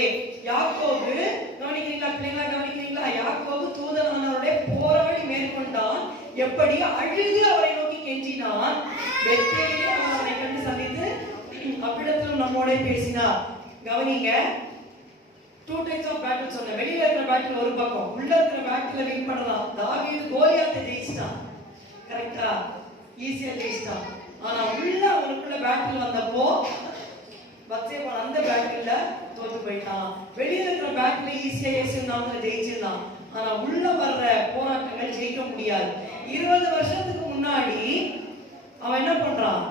யாக்கோபு, கவனிக்கிறீங்களா பிள்ளைங்களா? கவனிக்கிறீங்களா? யாக்கோபு தூதனானவரோட போராடி மேற்கொண்டான். எப்படி? அழுது அவரை நோக்கி கெஞ்சினான். பெத்தேலிலே அவர் அவனை கண்டு சந்தித்து அவ்விடத்திலும் நம்மோட பேசினார். கவனிங்க. two types of battles சொன்ன. வெளியில இருக்கிற பேட்டில் ஒரு பக்கம், உள்ள இருக்கிற பேட்டில் வின் பண்ணலாம். தாவீது கோலியாத்தை ஜெயிச்சிட்டான். கரெக்ட்டா? ஈஸியா ஜெயிச்சிட்டான். ஆனா உள்ள அவனுக்குள்ள பேட்டில் வந்தப்போ பத்சேபா அந்த பேட்டில்ல தோத்து போயிட்டான். வெளியில இருக்கிற பேட்டில் ஈஸியா இயேசுனால ஜெயிச்சிடலாம். ஆனா உள்ள வர்ற போராட்டங்கள் ஜெயிக்க முடியாது. 20 வருஷத்துக்கு முன்னாடி அவன் என்ன பண்றான்?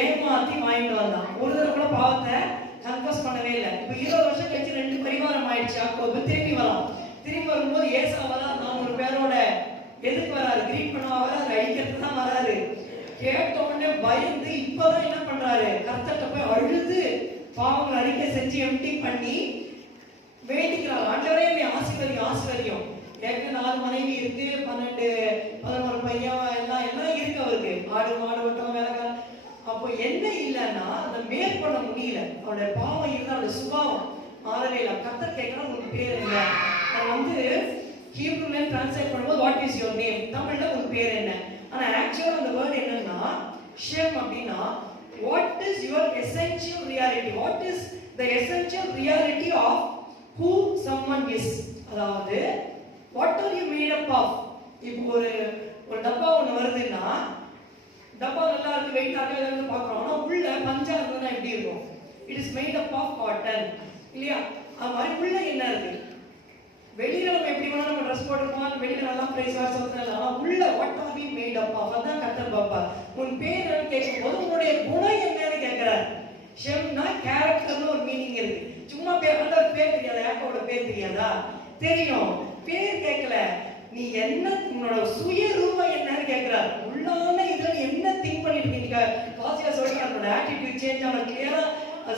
ஏமாத்தி வாங்கிட்டு வந்தான். ஒரு தடவை கூட பாவத்தை கன்ஃபஸ் பண்ணவே இல்லை. இப்போ 20 வருஷம் கழிச்சு 2 பரிவாரம் ஆயிடுச்சு. யாக்கோபு திரும்பி வரான். திரும்பி வரும்போது ஏசாவா 400 பேரோட எதுக்கு வராரு? கிரீட் பண்ண வராரு, அழிக்கிறதுக்கு தான் வராரு. கேட்ட உடனே பயந்து இப்பதான் என்ன பண்றாரு? கர்த்தர்ட்ட போய் அழுது பாவங்கள் அறிக்கை செஞ்சு எம்டி பண்ணி வேண்டிக்கிறார். ஆண்டவரே என்னை ஆசீர்வதியும், ஆசீர்வதியும். ஏற்கனவே 4 மனைவி இருக்கு, 12 11 பையன் எல்லாம் இருக்கு அவருக்கு. ஆடு மாடு ஓட்டம் வேலைக்கார. அப்போ என்ன இல்லைன்னா அதை மேற்கொள்ள முடியல. அவருடைய பாவம் இருந்தா அவருடைய சுபாவம் மாறவே இல்லை. கர்த்தர் கேட்கறா, உனக்கு பேர் என்ன? நான் ஹீப்ரூல டிரான்ஸ்லேட் பண்ணும்போது வாட் இஸ் யுவர் நேம், தமிழ்ல உன் பேர் என்ன? ஆனா ஆக்சுவலா அந்த வேர்ட் என்னன்னா ஷேம் அப்படின்னா what is your essential reality, what is the essential reality of who someone is. அதாவது what are you made up of. இப்போ ஒரு டப்பா ஒன்று வருதுன்னா டப்பா நல்லா இருக்கு, வெயிட்டா இருக்கு பார்க்குறோம். ஆனால் உள்ள பஞ்சா இருந்ததுன்னா எப்படி இருக்கும்? It is made up of cotton இல்லையா? அது மாதிரி உள்ள என்ன இருக்கு? வெளியில நம்ம எப்படி வேணா நம்ம ட்ரெஸ் போட்டுருப்போம், வெளியில நல்லா பிரைஸ் வாட்ஸ்அப், ஆனால் உள்ள what are we made up of. அதான் கர்த்தர் பாப்பா. உன் பேர் என்னன்னு கேட்கும்போது உன்னுடைய குணம் என்னன்னு கேட்கிறார். ஷெம்னா கேரக்டர்னு ஒரு மீனிங் இருக்கு. சும்மா பேர் பேர் தெரியாதா? யாக்கோவோட பேர் தெரியாதா? தெரியும். பேர் கேட்கல, நீ என்ன உன்னோட சுய ரூபம் என்னன்னு கேட்கிறார். உள்ளான இதுல என்ன திங்க் பண்ணிட்டு இருக்கீங்க? பாசியா சொல்றாரு, அவனோட ஆட்டிடியூட் சேஞ்ச் ஆன கிளியரா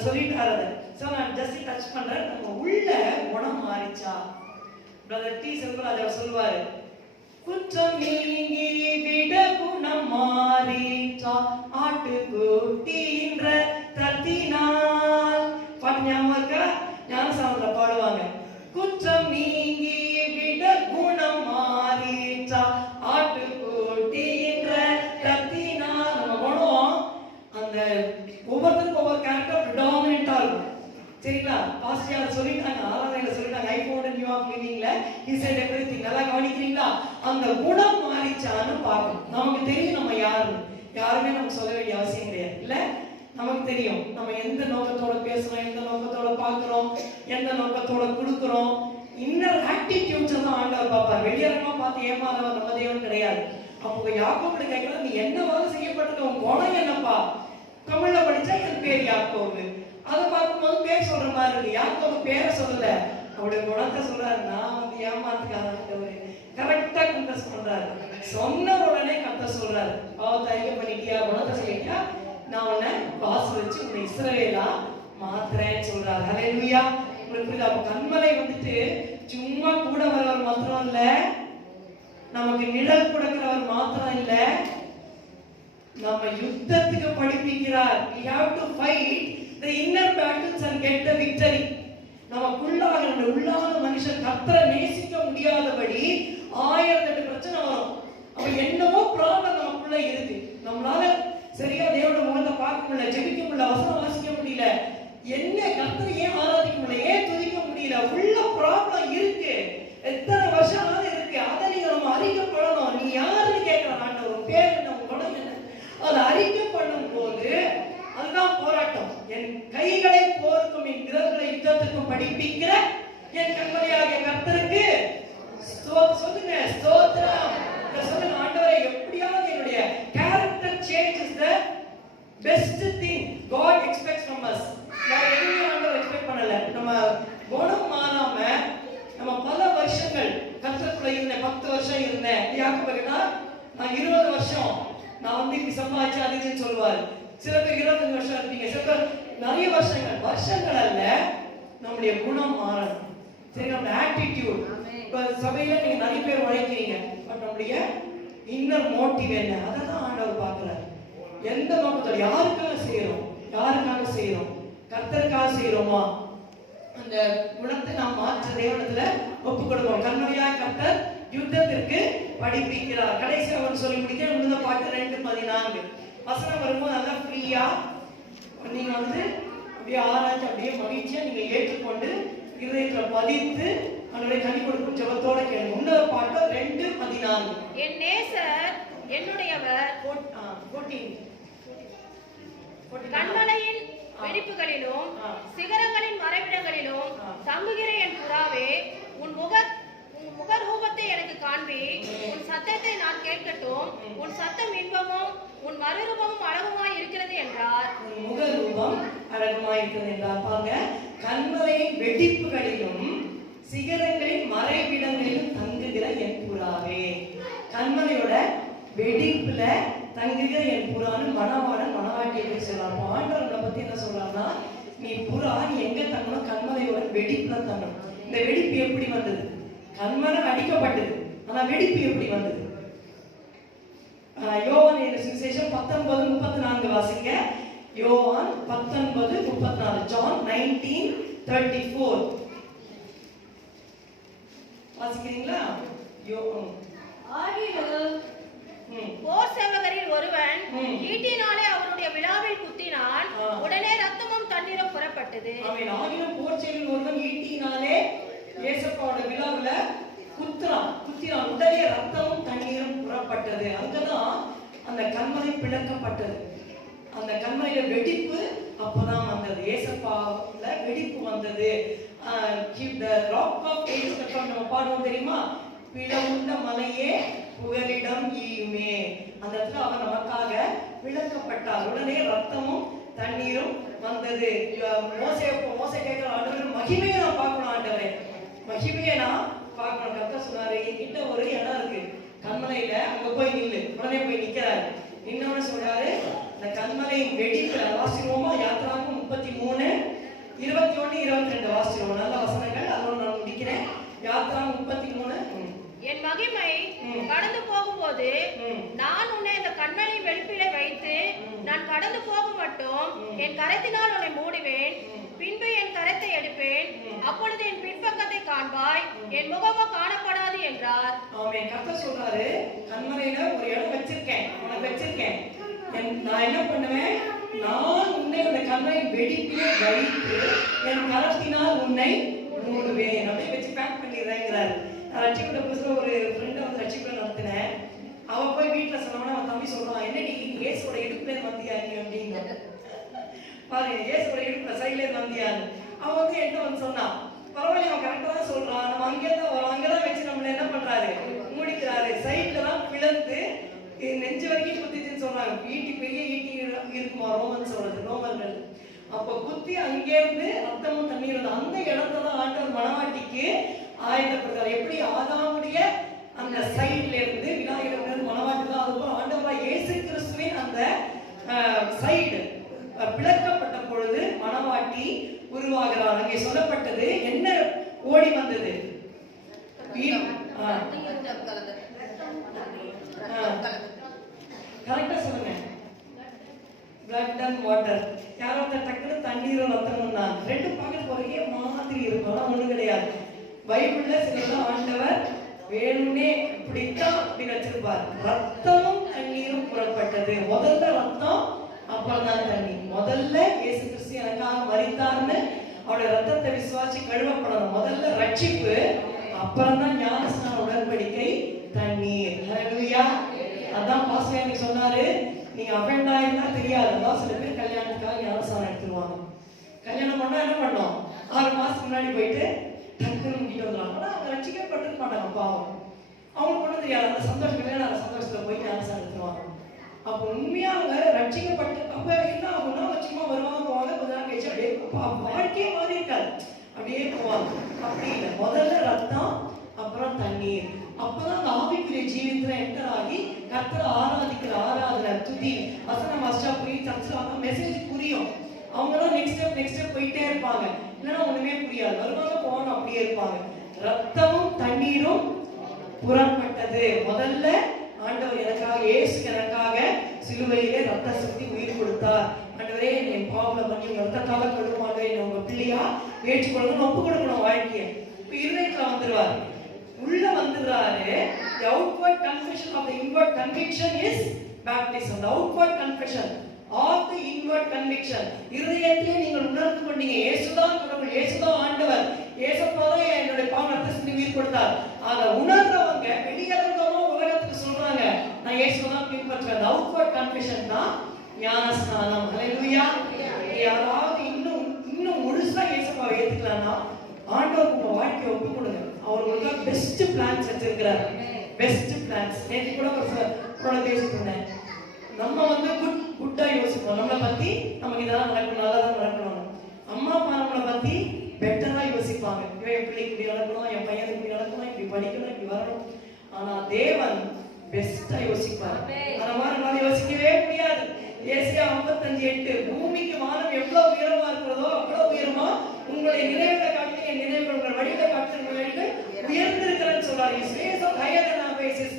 சொல்லிட்டாரு. சோ நான் ஜஸ்ட் டச் பண்றேன். நம்ம உள்ள குணம் மாறிச்சா? பிரதர் டி செல்வராஜ் அவர் சொல்வாரு, குற்றம் நீங்கி விட குணம் மாறிச்சா ஆட்டுக்குட்டின்ற தத்தினால். பாட்டு ஞாபகம் இருக்கா? ஞானசாமத்துல பாடுவாங்க, குற்றம் நீங்கி விட குணம் மாறிச்சா ஆட்டுக்குட்டின்ற தத்தினால். நம்ம குணம் அந்த ஒவ்வொருத்தருக்கும் ஒவ்வொரு கேரக்டர் ப்ரிடாமினன்ட்டா இருக்கும். சரிங்களா? பாஸ்டர் சொல்லிட்டாங்க, ஆராதனையில சொல்லிட்டாங்க, ஐ ஃபவுண்ட் நியூ ஆஃப் லிவிங்ல ஹி செட் எவ்ரிதிங். நல்லா கவனிக்கிறீங்களா? அந்த குணம் மாறிச்சான்னு பார்க்கணும். நமக்கு தெரியும் நம்ம யாருன்னு. யாருமே நமக்கு சொல்ல வேண்டிய அவசியம் கிடையாது. இல்ல, நமக்கு தெரியும் நம்ம எந்த நோக்கத்தோட பேசுறோம், எந்த நோக்கத்தோட பார்க்கிறோம், எந்த நோக்கத்தோட கொடுக்கிறோம். இன்னர் ஆட்டிடியூட்ஸ் தான் ஆண்டவர் பார்ப்பார். வெளியரமா பார்த்து ஏமாறவர் நம்ம தேவன் கிடையாது. அப்போ யாக்கோபு கேட்கறது, நீ என்னவாக செய்யப்பட்டிருக்க, உன் குணம் என்னப்பா? தமிழ்ல படிச்சா என் பேர் யாக்கோபு. அதை பார்க்கும்போது பேர் சொல்ற மாதிரி இருக்கு. யாக்கோபு பேரை சொல்லல, அவருடைய குணத்தை சொல்றாரு. நான் வந்து ஏமாத்துக்காரர் கரெக்டா கன்ஃபஸ் பண்றாரு. சொன்ன உடனே கரெக்டா சொல்றாரு, பாவத்தை அறிக்கை பண்ணிட்டியா, குணத்தை சொல்லிட்டியா, நான் உன்னை பாஸ் வச்சு உன்னை இஸ்ரவேலா மாத்துறேன்னு சொல்றாரு. ஹல்லேலூயா. உங்களுக்கு புரியுதா? அப்ப கண்மலை வந்துட்டு சும்மா கூட வரவர் மாத்திரம் இல்ல, நமக்கு நிழல் கொடுக்கிறவர் மாத்திரம் இல்ல, நம்ம யுத்தத்துக்கு படிப்பிக்கிறார். we have to fight the inner battles and get the victory. நமக்குள்ளாக நம்ம உள்ளான மனுஷன் கர்த்தரை நேசிக்க முடியாதபடி 1008 பிரச்சனை வரும். அப்ப என்னவோ ப்ராப்ளம் நமக்குள்ள இருக்கு. நம்மளால சரியா தேவனோட முகத்தை பார்க்க முடியல, ஜெபிக்க முடியல, வசனம் வாசிக்க முடியல, என்ன கர்த்தரை ஏன் ஆராதிக்க முடியல, ஏன் துதிக்க முடியல, உள்ள ப்ராப்ளம் இருக்கு. எத்தனை வருஷம் ஆனாலும் இருக்கு. அதை நீங்க நம்ம அறிக்கப்படணும். நீ யாருன்னு கேட்கிறான் ஆண்டவர், பேர் என்ன, குணம் என்ன, அதை அறிக்கை பண்ணும் போது அதுதான் போராட்டம். என் கைகளை போருக்கும் என் விரல்களை யுத்தத்துக்கும் படிப்பிக்கிற என் கண்மலையாகிய கர்த்தருக்கு சொல்லுங்க ஸ்தோத்திரம். சொல்லுங்க, ஆண்டவரே எப்படியாவது என்னுடைய character change is the best thing God expects from us. வேற எதுவுமே ஆண்டவர் எக்ஸ்பெக்ட் பண்ணல. நம்ம குணம் மாறாம நம்ம பல வருஷங்கள் கர்த்தருக்குள்ள இருந்தேன், 10 வருஷம் இருந்தேன். யாக்கோபு கேட்டா, நான் 20 வருஷம் நான் வந்து இப்படி சம்பாதிச்சு அதுன்னு சொல்லுவாரு. சில பேர் 25 வருஷம் இருப்பீங்க, சில பேர் நிறைய வருஷங்கள் அல்ல, நம்முடைய குணம் மாறணும். சரி, நம்ம ஆட்டிடியூட். இப்ப சபையில நீங்க நிறைய பேர் உழைக்கிறீங்க, பட் நம்முடைய இன்னர் மோட்டிவ் என்ன, அதை தான் ஆண்டவர் பார்க்கிறார். எந்த நோக்கத்தோட யாருக்காக செய்யறோம், கர்த்தருக்காக செய்யறோமா? அந்த குணத்தை நாம் மாற்ற தேவனத்துல ஒப்பு கொடுப்போம். கண்மலையாய் கர்த்தர் யுத்தத்திற்கு படிப்பிக்கிறார். கடைசி அவர் சொல்லி முடிக்க உள்ள பாட்டு 2:14 வசனம் வரும்போது நல்லா ஃப்ரீயா நீங்க வந்து அப்படியே ஆராய்ச்சி அப்படியே மகிழ்ச்சியா நீங்க ஏற்றுக்கொண்டு இதயத்துல பதித்து அவருடைய கனி கொடுக்கும் ஜெபத்தோட கேளுங்க. உன்னத பாட்டு 2:14. என் நேசர் என்னுடையவர், கண்மலையின் வெடிப்புகளிலும் சிகரங்களின் மறைவிடங்களிலும் தங்குகிற என் புறாவே, உன் முகரூபத்தை எனக்கு காண்பி, உன் சத்தத்தை நான் கேட்கட்டும். உன் சத்தம் இன்பமும் உன் மறுரூபமும் அழகுமாய் இருக்கிறது என்றார். முகரூபம் அழகுமாய் இருக்கிறது என்றார். பாருங்க, கண்மலையின் வெடிப்புகளிலும் சிகரங்களின் மறைவிடங்களிலும் தங்குகிற என் புறாவே. கண்மலையோட வெடிப்புல தங்குகிற என் புறான்னு மணவாளன் மணவாட்டியை சொல்லலாம். ஆண்டவர்களை பத்தி என்ன சொல்றாங்கன்னா, நீ புறா, நீ எங்க தங்கணும், கண்மலையோட வெடிப்புல தங்கணும். இந்த வெடிப்பு எப்படி வந்தது? கண்மலை அடிக்கப்பட்டது, ஆனா வெடிப்பு எப்படி வந்தது? யோவான் சுவிசேஷம் 19:34 வாசிங்க. யோவான் 19:34. John 19:34 வாசிக்கிறீங்களா? போர் சேவகரில் ஒருவன் ஈட்டினாலே அவருடைய விழாவில் குத்தினான், உடனே ரத்தமும் தண்ணீரும் புறப்பட்டது. ஆமென். ஆகிலும் போர் சேவகரில் ஒருவன் ஈட்டினாலே இயேசுவோட விழாவுல குத்தினான், உடனே ரத்தமும் தண்ணீரும் புறப்பட்டது. அங்கதான் அந்த கண்மலை பிளக்கப்பட்டது. அந்த கண்மலையில வெடிப்பு அப்பதான் வந்தது. ஏசப்பாவுல வெடிப்பு வந்தது. the rock of ages நம்ம பாடுவோம் தெரியுமா? பிளவுண்ட மலையே புகலிடம் ஈயுமே. அந்த இடத்துல அவர் நமக்காக விளக்கப்பட்டார். உடனே ரத்தமும் தண்ணீரும் வந்தது. மோசே கேட்கிற ஆண்டவர், மகிமையை நான் பார்க்கணும் ஆண்டவரே, மகிமையை நான் பார்க்கணும். கர்த்தர் சொன்னாரு, என்கிட்ட ஒரு இடம் இருக்கு கண்மலையில, அங்க போய் நில்லு. உடனே போய் நிக்கிறாரு. இன்னொன்னு சொல்றாரு, இந்த கண்மலை வெடிக்கிற வாசிடுவோமா? யாத்திராகமம் 33:21-22 வாசிடுவோம். நல்ல வசனங்கள், அதோட நான் முடிக்கிறேன். யாத்திராகமம் 33. என் மகிமை கடந்து போகும்போது நான் உன்னை இந்த கண்மலை வெளுப்பிலே வைத்து நான் கடந்து போக மட்டும் என் கரத்தினால் உன்னை மூடுவேன். பின்பு என் கரத்தை எடுப்பேன், அப்பொழுது என் பின்பக்கத்தை காண்பாய், என் முகமோ காணப்படாது என்றார். ஆமென். கர்த்தர் சொல்றாரு, கண்மலையில ஒரு இடம் வச்சிருக்கேன், உனக்கு வச்சிருக்கேன். நான் என்ன பண்ணுவேன்? நான் உன்னை அந்த கண்மலை வெடிப்பிலே வைத்து என் கரத்தினால் உன்னை மூடுவேன். அப்படியே வச்சு பேக் பண்ணிடுறேங்கிறாரு. ரட்சிக்கிட்ட புதுசுல ஒரு ஃப்ரெண்டை வந்து ரட்சிக்கிட்ட நடத்தினேன். அவ போய் வீட்டுல சொன்னவனா அவன் தம்பி சொல்றான், என்னடி இயேசுவோட இடுப்புல வந்தியா நீ அப்படின்னு. பாருங்க, இயேசுவோட இடுப்புல சைட்ல வந்தியான்னு. அவன் வந்து என்கிட்ட வந்து சொன்னான், பரவாயில்ல அவன் கரெக்டா தான் சொல்றான், நம்ம அங்கேதான் வரோம், அங்கதான் வச்சு நம்மள என்ன பண்றாரு, மூடிக்கிறாரு. சைட்ல தான் பிளந்து நெஞ்சு வரைக்கும் குத்திச்சுன்னு சொன்னாங்க. ஈட்டி பெரிய ஈட்டி இருக்குமா ரோமன் சொல்றது, ரோமர்கள். அப்ப குத்தி அங்கே இருந்து ரத்தமும் தண்ணீர் அந்த இடத்துல ஆண்டவர் மணவாட்டிக்கு ஆயத்தப்படுறார். எப்படி ஆதாமுடைய அந்த சைட்ல இருந்து விநாயகர் மணவாட்டி தான், அதுபோல ஆண்டவராய் இயேசு கிறிஸ்துவின் அந்த சைடு பிளக்கப்பட்ட பொழுது மணவாட்டி உருவாகிறார். அங்கே சொல்லப்பட்டது என்ன ஓடி வந்தது? கரெக்டா சொல்லுங்க. Blood and water. யாரோ டக்குனு தண்ணீரும் ரத்தமும் தான் ரெண்டும் பார்க்க ஒரே மாதிரி இருக்கும், ஆனா ஒண்ணு கிடையாது. பைபிள்ல சிலதான் ஆண்டவர் வேணும்னே இப்படித்தான் அப்படி வச்சிருப்பார். ரத்தமும் தண்ணீரும் புறப்பட்டது. முதல்ல ரத்தம், அப்புறம் தான் தண்ணி. முதல்ல இயேசு கிறிஸ்து எனக்காக மரித்தார்னு அவருடைய ரத்தத்தை விசுவாசி கழுவப்படணும். முதல்ல ரட்சிப்பு, அப்புறம் தான் ஞானஸ்நான உடன்படிக்கை தண்ணீர். ஹல்லேலூயா. அதான் பாஸ்டர் எனக்கு சொன்னாரு, நீங்க அஃபெண்ட் ஆயிருந்தா தெரியாது. அதான் சில பேர் கல்யாணத்துக்காக ஞானஸ்நானம் எடுத்துருவாங்க. கல்யாணம் பண்ணா என்ன பண்ணோம்? 6 மாசத்துக்கு முன்னாடி போயிட்டு டக்குன்னு முங்கிட்டு வந்துடுவாங்க. ஆனா அவங்க ரட்சிக்கப்பட்டிருக்க மாட்டாங்க. பாவம், அவங்களுக்கு ஒன்றும் தெரியாது. அந்த சந்தோஷம் இல்லைன்னா அந்த சந்தோஷத்துல போய் ஞானஸ்நானம் எடுத்துருவாங்க. அப்போ உண்மையா அவங்க ரட்சிக்கப்பட்டு அப்ப என்ன ஆகும்னா சும்மா வருவாங்க போவாங்க, கொஞ்ச நேரம் கழிச்சு அப்படியே வாழ்க்கையே மாறி இருக்காது, அப்படியே போவாங்க. அப்படி இல்லை. முதல்ல ரத்தம், அப்புறம் தண்ணீர். அப்பதான் அந்த ஆவிக்குரிய ஜீவித்துல என்டர் ஆகி கர்த்தரை ஆராதிக்கிற ஆராதனை, துதி, வசனம் வாசிச்சா புரியும், சர்ச்சில் வந்தா மெசேஜ் புரியும். அவங்கதான் நெக்ஸ்ட் ஸ்டெப் போயிட்டே இருப்பாங்க. இல்லைன்னா ஒண்ணுமே புரியாது, வருவாங்க போவாங்க, அப்படியே இருப்பாங்க. ரத்தமும் தண்ணீரும் புறப்பட்டது. முதல்ல ஆண்டவர் எனக்காக, இயேசு எனக்காக சிலுவையிலே ரத்த சுத்தி உயிர் கொடுத்தார். ஆண்டவரே என் பாவங்களை பண்ணி உங்க ரத்தத்தால கழுவுமாங்க, என்ன உங்க பிள்ளையா ஏற்றுக்கொள்ளணும், ஒப்பு கொடுக்கணும் வாழ்க்கையை. இப்ப இருதயத்துல வந்துருவாரு, உள்ள வந்துடுறாரு. The outward confession of the inward conviction is baptism. The outward confession of the inward conviction. இருதயத்திலே நீங்கள் உணர்ந்து கொண்டீங்க, இயேசுதான் கடவுள், இயேசுதான் ஆண்டவர், இயேசுப்பா தான் என்னுடைய பாவத்தை சுத்தி உயிர் கொடுத்தார். அத உணர்றவங்க வெளியேறவங்க உலகத்துக்கு சொல்றாங்க, நான் இயேசுதான் பின்பற்றுறேன். அவுட்வர்ட் கன்ஃபெஷன் தான் ஞானஸ்நானம். ஹல்லேலூயா. யாராவது இன்னும் முழுசா இயேசுவை ஏத்துக்கலாம்னா ஆண்டவர் உங்க வாழ்க்கையை ஒப்பு கொடுங்க. அவர் உங்களுக்கு பெஸ்ட் பிளான்ஸ் வச்சிருக்கிறார். Best plans. நேற்று கூட ஒரு பேசிட்டேன். நம்ம வந்து குட்டா யோசிப்போம், நம்மளை பத்தி நமக்கு இதெல்லாம் நடக்கணும், நல்லதான் நடக்கணும். அம்மா அப்பா நம்மளை பத்தி பெட்டரா யோசிப்பாங்க. இவன் என் பிள்ளைக்கு இப்படி நடக்கணும், என் பையனுக்கு இப்படி நடக்கணும், இப்படி படிக்கணும், இப்படி வரணும். ஆனா தேவன் பெஸ்டா யோசிப்பார். அந்த மாதிரி நம்மளால யோசிக்கவே முடியாது. ஏசியா 55:8 பூமிக்கு வானம் எவ்வளவு உயரமா இருக்கிறதோ அவ்வளவு உயரமா உங்களுடைய நினைவுகளை காட்டி என் நினைவுகள் உங்கள் வழிகளை காட்டி உயர்ந்திருக்கிறேன்னு சொல்றாரு. His ways are higher than our ways, his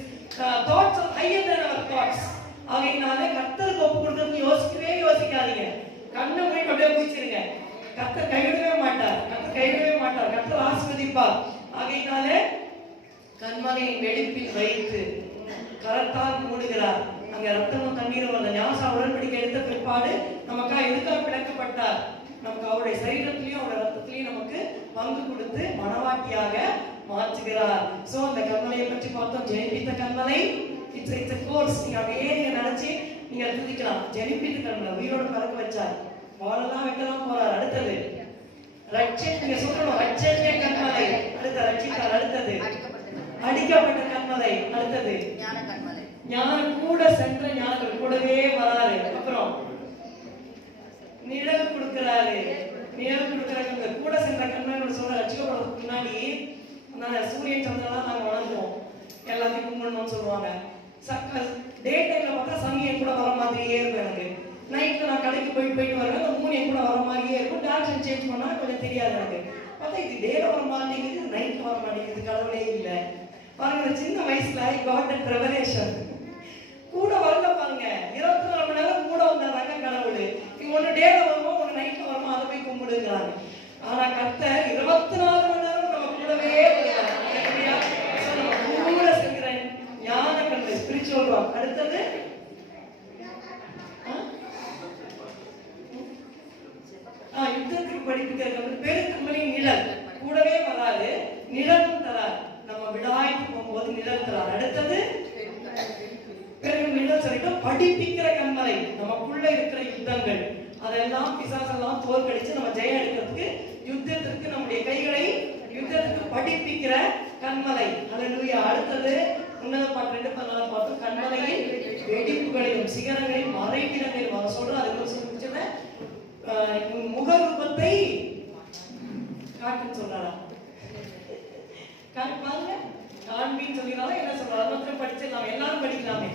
thoughts are higher than our thoughts. ஆகையினால கர்த்தருக்கு ஒப்பு கொடுக்கறதுக்கு யோசிக்காதீங்க. கண்ணை மூடி அப்படியே குதிச்சிருங்க. கர்த்தர் கைவிடவே மாட்டார், கர்த்தர் கைவிடவே மாட்டார், கர்த்தர் ஆசீர்வதிப்பார். ஆகையினால கண்மலையின் வெடிப்பில் வைத்து கரத்தால் மூடுகிறார். அங்க ரத்தமும் தண்ணீரும் அந்த ஞானஸ்நான உடன்படிக்கை எடுத்த பிற்பாடு நமக்காக எதுக்காக பிளக்கப்பட்டார்? நமக்கு அவருடைய சரீரத்திலையும் அவருடைய ரத்தத்திலையும் நமக்கு பங்கு கொடுத்து மணவாட்டியாக மாற்றுகிறார். சோ அந்த கண்மலையை பற்றி பார்த்தோம். ஜெனிப்பித்த கண்மலை, இட்ஸ் a course. நீங்க அப்படியே நீங்க நினைச்சு நீங்க துதிக்கலாம். ஜெனிப்பித்த கண்மலை உயிரோட பறக்க வச்சார், வாழெல்லாம் வைக்கலாம் போறார். அடுத்தது நீங்க சொல்லணும், ரட்சணிய கண்மலை. அடுத்த ரட்சித்தார். அடுத்தது அடிக்கப்பட்ட கண்மலை. அடுத்தது ஞானம் கூட சென்ற ஞானங்கள் கூடவே வராரு. அப்புறம் நிழல் கொடுக்கிறாரு. நிழல் கொடுக்குறாங்க. கூட சென்ற கண்மணி சொல்ற ரட்சிக்கப்படுறதுக்கு முன்னாடி சூரியன் சந்திரன் நாங்க வணங்குவோம், எல்லாத்தையும் கும்பிடணும்னு சொல்லுவாங்க. டே டைம்ல பார்த்தா சனியை கூட வர மாதிரியே இருக்கும். எனக்கு நைட்ல நான் கடைக்கு போயிட்டு வருவேன், அந்த மூணியை கூட வர மாதிரியே இருக்கும். டாக்டர் சேஞ்ச் பண்ணா கொஞ்சம் தெரியாது எனக்கு. பார்த்தா இது டேல வர மாட்டேங்குது, நைட்ல வர மாட்டேங்குது. கடவுளே இல்லை பாருங்க. சின்ன வயசுல காட் தட் ரெவலேஷன் கூட வரல பாருங்க. 24 மணி நேரம் கூட வந்தாங்க கடவுள். நீங்க ஒண்ணு டேல வருமோ ஒண்ணு நைட்ல வருமோ அதை போய் கும்பிடுங்கிறாங்க. ஆனா கர்த்தர் 24 மணி நேரம் நம்ம கூடவே கூட செஞ்சுறேன். ஞான கண்மை ஸ்பிரிச்சுவல் வாக். அடுத்தது யுத்தத்துக்கு படிப்புக்கிறது பெருக்கம்பளி நிழல் கூடவே வராது, நிழலும் தராது. நம்ம விடாய்க்கு போகும்போது நிழல் தராது. அடுத்தது பெரும் நிழல் சொல்லிட்டு படிப்பிக்கிற கண்மலை. நமக்குள்ள இருக்கிற யுத்தங்கள் அதெல்லாம் பிசாசெல்லாம் தோற்கடிச்சு நம்ம ஜெயம் எடுக்கிறதுக்கு யுத்தத்திற்கு நம்முடைய கைகளை யுத்தத்துக்கு படிப்பிக்கிற கண்மலை. அல்லேலூயா. அடுத்தது உன்னத பாட்டு 2:14 பார்த்தோம். கண்மலையின் வெடிப்புகளையும் சிகரங்களையும் மறைவிடங்களையும் அவர் சொல்ற அதுக்கு சொல்லிச்சுன்னா முகரூபத்தை காட்டுன்னு சொல்றாரா? காட்டுவாங்க காண்பின்னு சொல்லிடுறாங்க. என்ன சொல்றாரு மட்டும் படிச்சிடலாம், எல்லாரும் படிக்கலாமே.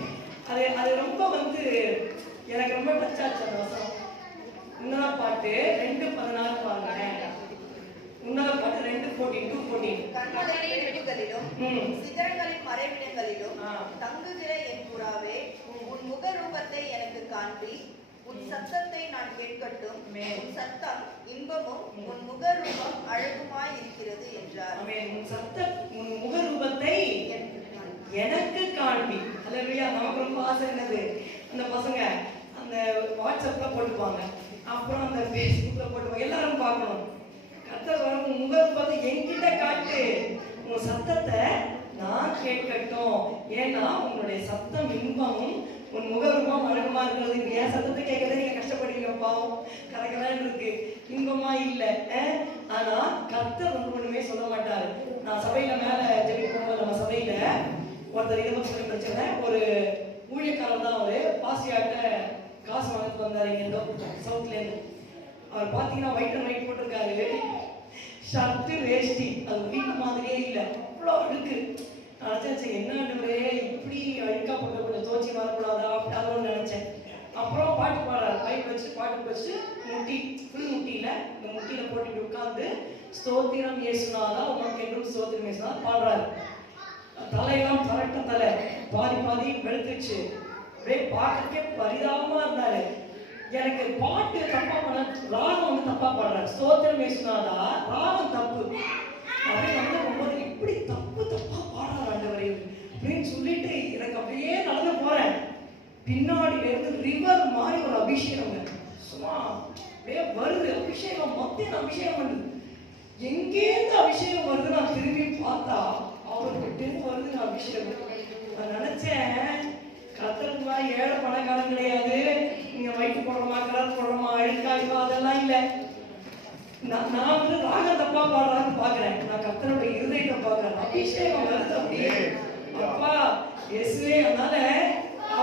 அது ரொம்ப எனக்கு ரொம்ப டச் ஆச்சு அந்த வசனம். உன்னத பாட்டு 2:14 பாருங்க. உன்னத பாட்டு 2:14 கண்மலையின் வெடிகளிலும் சிகரங்களின் மறைவிடங்களிலும் தங்குகிற என் புறாவே, உன் முகரூபத்தை எனக்கு காண்பி, உன் சத்தத்தை நான் கேட்கட்டும். உன் சத்தம் இன்பமும் உன் முகரூபம் அழகுமாய் இருக்கிறது என்றார். உன் முகரூபத்தை எனக்கு காண்பி. அல்லேலூயா. நமக்கு ரொம்ப ஆசை என்னது, அந்த பசங்க அந்த வாட்ஸ்அப்ல போட்டுப்பாங்க, அப்புறம் அந்த ஃபேஸ்புக்ல போட்டுப்பாங்க, எல்லாரும் பார்க்கணும். கர்த்தர் உன் முகரூபத்தை என்கிட்ட காட்டு, உன் சத்தத்தை நான் கேட்கட்டும். ஏன்னா உன்னுடைய சத்தம் இன்பமும் உன் முகரூபம் அழகுமா இருக்கிறது. என் சத்தத்தை கேட்கறத நீங்க கஷ்டப்படுவீங்க, பாவம் கரெக்டாக இருக்கு, இன்பமா இல்லை. ஆனா கர்த்தர் ஒண்ணுமே சொல்ல மாட்டாரு. நான் சபையில மேல ஜெபிக்க போகும்போது நம்ம சபையில ஒருத்தர் இதை பத்தி சொல்லி பிரச்சனை, ஒரு ஊழியக்காரர் தான் அவரு பாசியாட்ட காசு வாங்கிட்டு வந்தாரு இங்க சவுத்ல இருந்து. அவர் பாத்தீங்கன்னா ஒயிட் அண்ட் ஒயிட் போட்டிருக்காரு, ஷர்ட் வேஷ்டி, அது வீட்டு மாதிரியே இல்லை, அவ்வளோ அழுக்கு. நான் நினைச்சேன் என்ன இப்படி அழுக்கா போட்டு கொஞ்சம் தோச்சி வரக்கூடாதா அப்படின்னு நினைச்சேன். அப்புறம் பாட்டு பாடுறாரு, பைப் வச்சு பாட்டு வச்சு முட்டி ஃபுல் முட்டியில இந்த முட்டியில போட்டுட்டு உட்கார்ந்து ஸ்தோத்திரம் இயேசுநாதா உனக்கு என்றும் ஸ்தோத்திரம் இயேசுநாதா பாடுறாரு. தலையெல்லாம் கரெக்டா தலை பாதி வெளுத்துச்சு, அப்படியே பார்க்கறதுக்கே பரிதாபமா இருந்தாரு. எனக்கு பாட்டு தப்பா பண்ண, ராகம் தப்பா பாடுறாரு. ஸ்தோத்திரம் இயேசுநாதா ராகம் தப்பு அப்படின்னு போகும்போது இப்படி தப்பா பாடுறாரு ஆண்டவரே அப்படின்னு சொல்லிட்டு எனக்கு அப்படியே நடந்து போறேன். பின்னாடியில இருந்து ரிவர் மாதிரி ஒரு அபிஷேகம் சும்மா அப்படியே வருது. அபிஷேகம் மத்திய அபிஷேகம் வருது. எங்கேருந்து அபிஷேகம் வருது நான் திரும்பி பார்த்தா அவர்கிட்ட வருது அபிஷேகம். நான் நினைச்சேன் கர்த்தருக்கு மாதிரி ஏழை பணக்காரன் கிடையாது, நீங்க வயிற்று போடுறோமா கலர் போடுறோமா அழுக்காய்வா அதெல்லாம் இல்லை. நான் ராகம் தப்பா பாடுறான்னு பாக்குறேன், நான் கர்த்தருடைய இருதயத்தை பாக்குறேன். அபிஷேகம் வருது அப்படியே அப்பா இயேசுவே. அதனால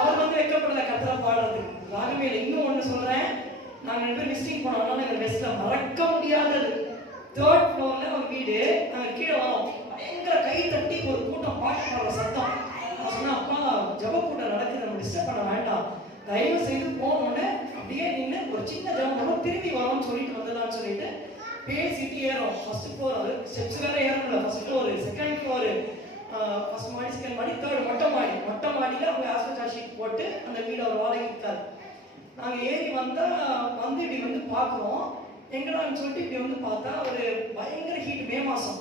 அவர் வைக்கப்படல கர்த்தரை பாடுறது ராகமே இல்லை. இன்னும் ஒண்ணு சொல்றேன், நாங்க 2 பேரும் விசிட்டிங் போனோம். அதனால எங்க பெஸ்ட்ல மறக்க முடியாதது 3rd ஃப்ளோர்ல ஒரு வீடு, நாங்க கீழே வரோம். பயங்கர கை தட்டி ஒரு கூட்டம் பாட்டு பாடுற சத்தம். நான் சொன்னேன் அப்பா ஜப கூட்டம் நடக்குது, நம்ம டிஸ்டர்ப் பண்ண வேண்டாம், தயவு செய்து போனோன்னு அப்படியே நின்று ஒரு சின்ன ஜபம் பண்ணுவோம், திரும்பி வரோம்னு சொல்லிட்டு வந்துடலாம்னு சொல்லிட்டு பேசிட்டு ஏறோம். ஃபர்ஸ்ட் ஃப்ளோர், அது ஸ்டெப்ஸ் வேற ஏறல, first floor, second floor, first மாடி, செகண்ட் மாடி, தேர்ட் மொட்டை மாடியில அவங்க ஆஸ்பெக்ட் ஷீட் போட்டு அந்த வீடு அவர் வாடகை இருக்காரு. நாங்க ஏறி வந்து இப்படி பாக்குறோம், எங்கடான்னு சொல்லிட்டு இப்படி பார்த்தா ஒரு பயங்கர ஹீட், மே மாசம்,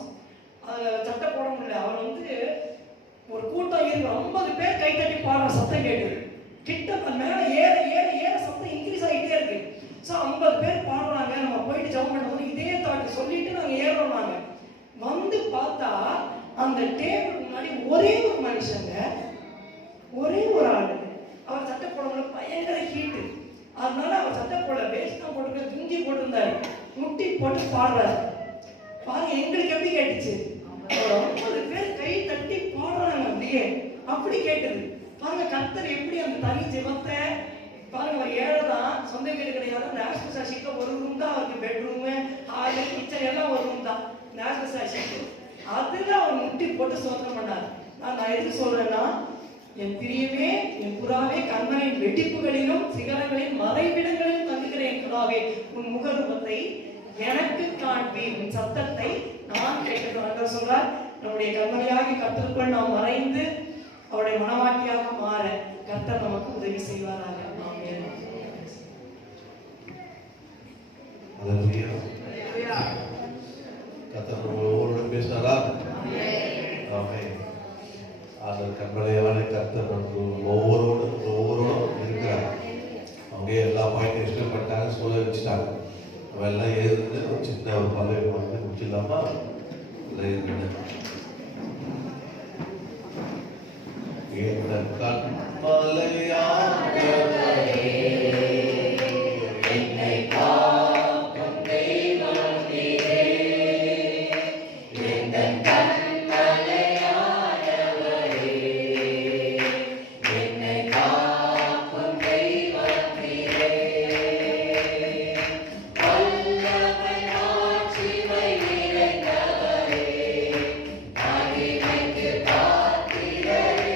சட்டை போட முடியல. அவர் ஒரு கூட்டம் ஏறி 50 பேர் கை தட்டி பாடுற சத்தம் கேட்டு கிட்ட மேல ஏற ஏற ஏற சத்தம் இன்க்ரீஸ் ஆகிட்டே இருக்கு. ஸோ 50 பேர் பாடுறாங்க. நம்ம போயிட்டு ஜெபம் பண்ணும்போது இதே தாட்டு சொல்லிட்டு நாங்க ஏறோம். நாங்க பார்த்தா அந்த டேபிள் முன்னாடி ஒரே ஒரு மனுஷங்க, ஒரே ஒரு ஆளு, அவர் சட்டை போட பயங்கர ஹீட்டு. அதனால அவர் சட்டை போட வேஸ்ட் தான் போட்டு துங்கி போட்டிருந்தாரு, முட்டி போட்டு பாடுறாரு. பாருங்க எங்களுக்கு எப்படி கேட்டுச்சு, 50 பேர் கை தட்டி பாடுறாங்க அப்படியே, அப்படி கேட்டது. பாருங்க கர்த்தர் எப்படி அந்த தனி ஜெபத்தை பாருங்க, ஒரு ஏழை தான், சொந்த வீடு கிடையாது. நேஷனல் சாஷிக்கு ஒரு ரூம் தான் அவருக்கு, பெட்ரூமு, ஹாலு, கிச்சன் எல்லாம் ஒரு ரூம் தான் நேஷனல் சாஷிக்கு. அதுல அவர் முட்டி போட்டு சோதனை பண்ணார். நான் எதுக்கு சொல்றேன்னா, என் பிரியமே, என் புறாவே, கண்மனின் வெடிப்புகளிலும் சிகரங்களின் மறைவிடங்களிலும் தங்குகிறேன் புறாவே, உன் முகரூபத்தை எனக்கு காண்பி, உன் சத்தத்தை நான் கேட்கிறேன் சொல்றார். நம்முடைய கண்மணியாகி கர்த்தருக்குள் நாம் மறைந்து அவருடைய மனவாட்டியாக மாற கர்த்தர் நமக்கு உதவி செய்வாராக. ஆமென். அல்லேலூயா. கர்த்தர் ஒவ்வொருவரோடும் பேசினாரா? ஆமென். அந்த கண்மலையான கர்த்தர் ஒவ்வொருவரோடும் இருக்கிறார். அவங்க எல்லா பாயிண்ட்டும் எக்ஸ்பிளைன் பண்ணிட்டாங்க, சொல்ல வச்சுட்டாங்க. அவன் எல்லாம் எழுதுன்னு ஒரு சின்ன ஒரு பல்லவி வந்து முடிச்சிடலாமா? எழுதுன்னு என்ன கண்மலையானவரே, என்னை காக்கும் தெய்வம் நீரே. என் கண்மலையானவரே, என்னை காக்கும் தெய்வம் நீரே. வல்லமை மாட்சிமை நிறைந்தவரே, மகிமைக்கு பாத்திரரே.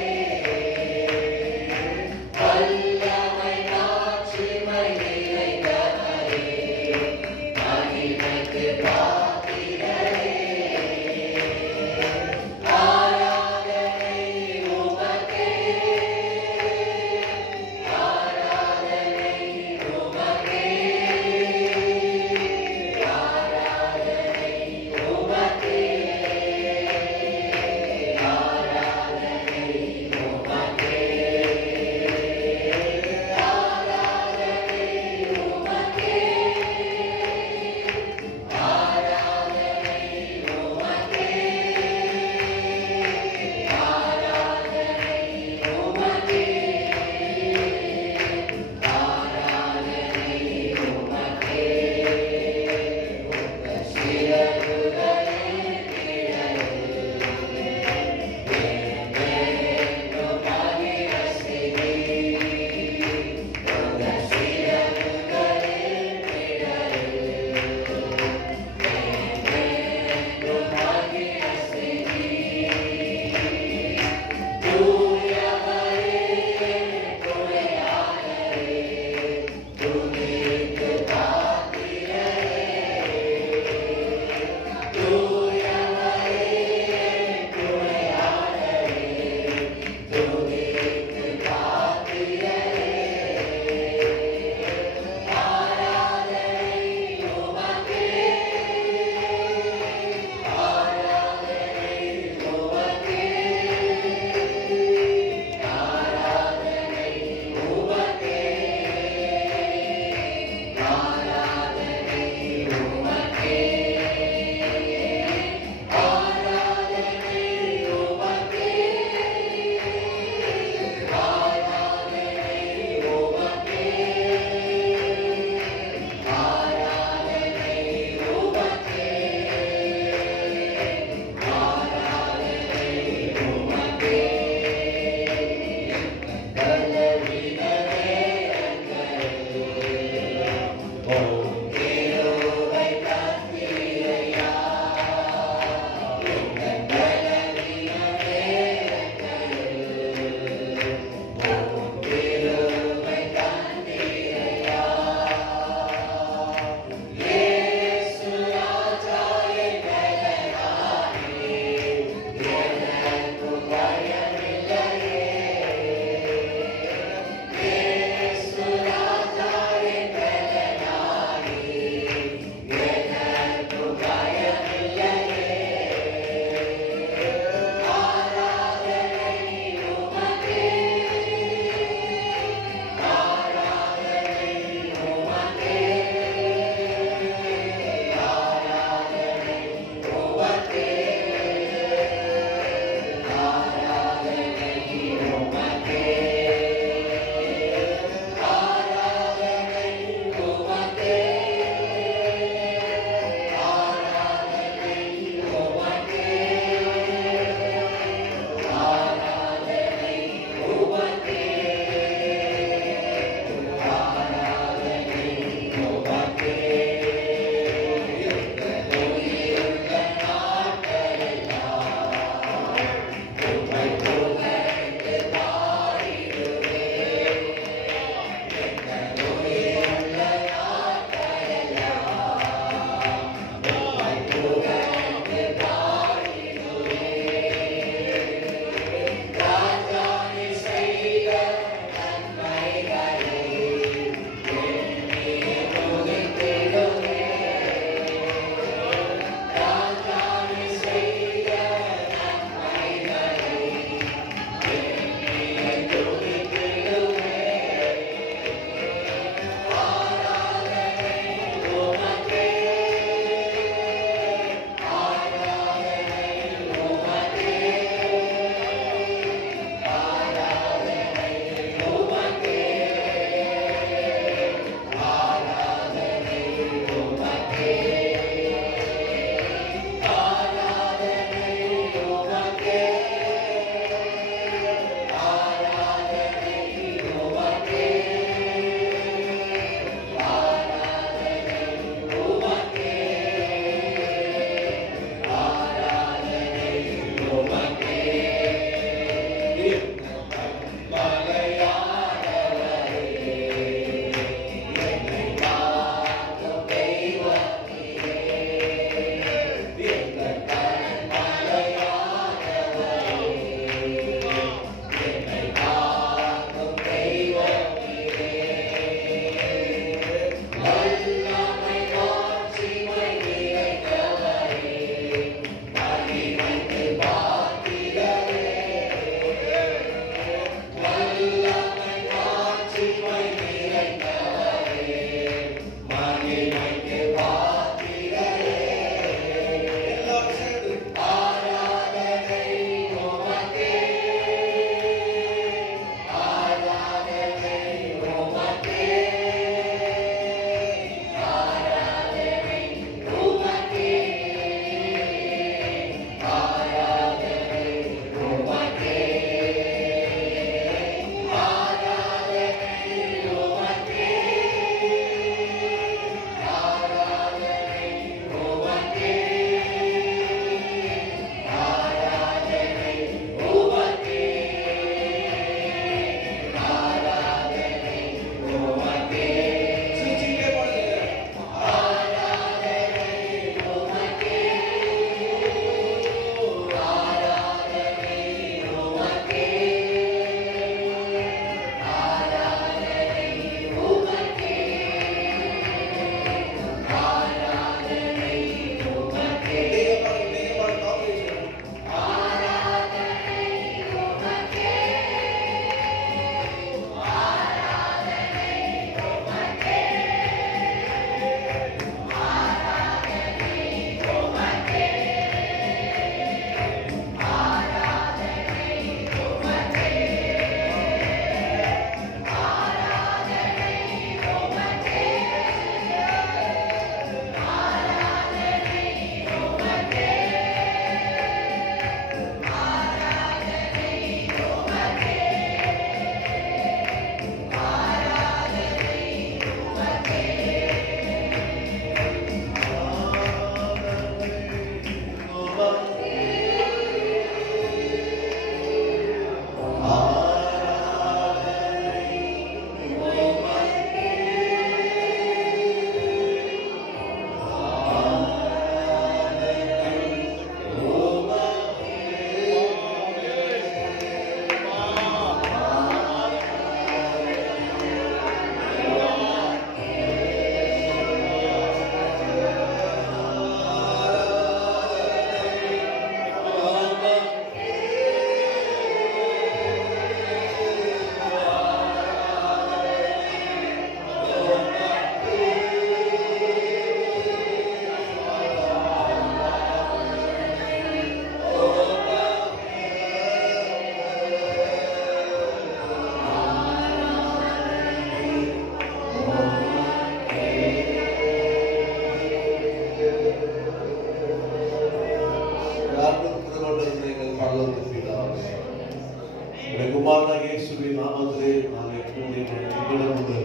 நாமத்திலே நாளை கூடி எங்களோடு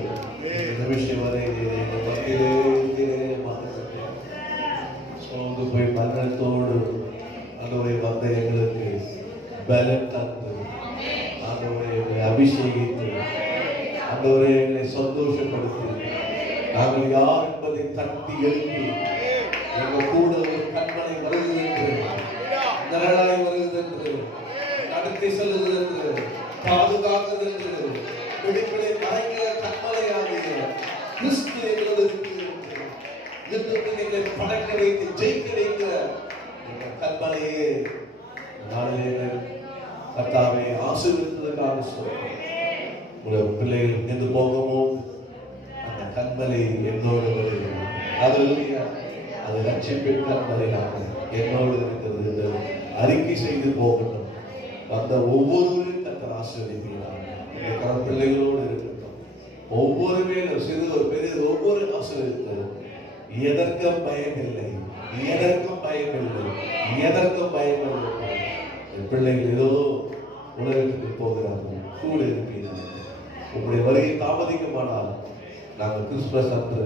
இந்த விஷயம் வரை சோர்ந்து போய் மரணத்தோடு ஆண்டவரை வந்த எங்களுக்கு பலன் தந்து ஆண்டவரை அபிஷேகித்து ஆண்டவரை எங்களை சந்தோஷப்படுத்தி நாங்கள் யார் என்பதை தட்டி எழுப்பி எங்கள் கூட ஒரு கண்மனை வருகிறது என்று நிழலாய் வருகிறது என்று நடத்தி செல்லுகிறது என்று பாதுகாக்கிறது என்று விடுதலை மறைக்கிற கண்மலையாகிய கிறிஸ்து எங்களோடு இருக்கிறது. யுத்தத்தில் எங்களை படைக்க வைத்து ஜெயிக்க வைக்கிற எங்கள் கண்மலையே நாளிலே கர்த்தாவை ஆசீர்வதித்ததற்காக சொல்றேன். உங்களுடைய பிள்ளைகள் இருந்து போகும்போது அந்த கண்மலை என்னோடு வருகிறது. அது ரட்சிப்பின் கண்மலையாக என்னோடு இருக்கிறது என்று அறிக்கை செய்து போகட்டும். வந்த ஒவ்வொருவரும் கர்த்தர் ஆசீர்வதிக்கிறார். பிள்ளைகளோடு இருக்கட்டும். ஒவ்வொரு மேலும் சிறு பெரிய ஒவ்வொரு ஆசீர்வதித்தது. எதற்கும் பயமில்லை, எதற்கும் பயமில்லை, எதற்கும் பயமில்லை. பிள்ளைகள் ஏதோ உலகத்துக்கு போகிறார்கள், கூட இருக்கிறார்கள். உங்களுடைய வருகை தாமதிக்குமானால் நாங்கள் கிறிஸ்துமஸ் அன்று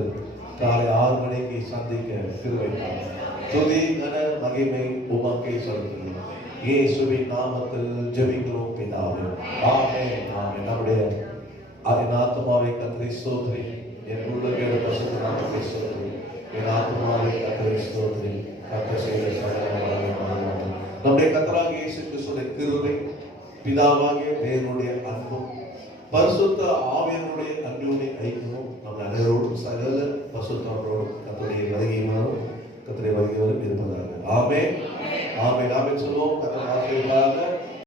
காலை 6 மணிக்கு சந்திக்க திருவைத்தார். துதி கன மகிமை உமக்கை சொல்கிறோம். இயேசுவின் நாமத்தில் ஜெபிக்கிறோம் பிதாவே. ஆமென். ஆமென். நம்முடைய ஆத்மாவை கர்த்தரை ஸ்தோத்திரி, என் உள்ளங்களை பரிசுத்த நாமத்தை ஸ்தோத்திரி, என் ஆத்மாவை கர்த்தரை ஸ்தோத்திரி, கர்த்தர் செய்த சகல நம்முடைய கர்த்தராகிய இயேசு கிறிஸ்துவின் கிருபை, பிதாவாகிய தேவனுடைய அன்பும் பரிசுத்த ஆவியானவருடைய அன்புடைய ஐக்கியமும் நம் அனைவரோடும் சகல பரிசுத்தரோடும்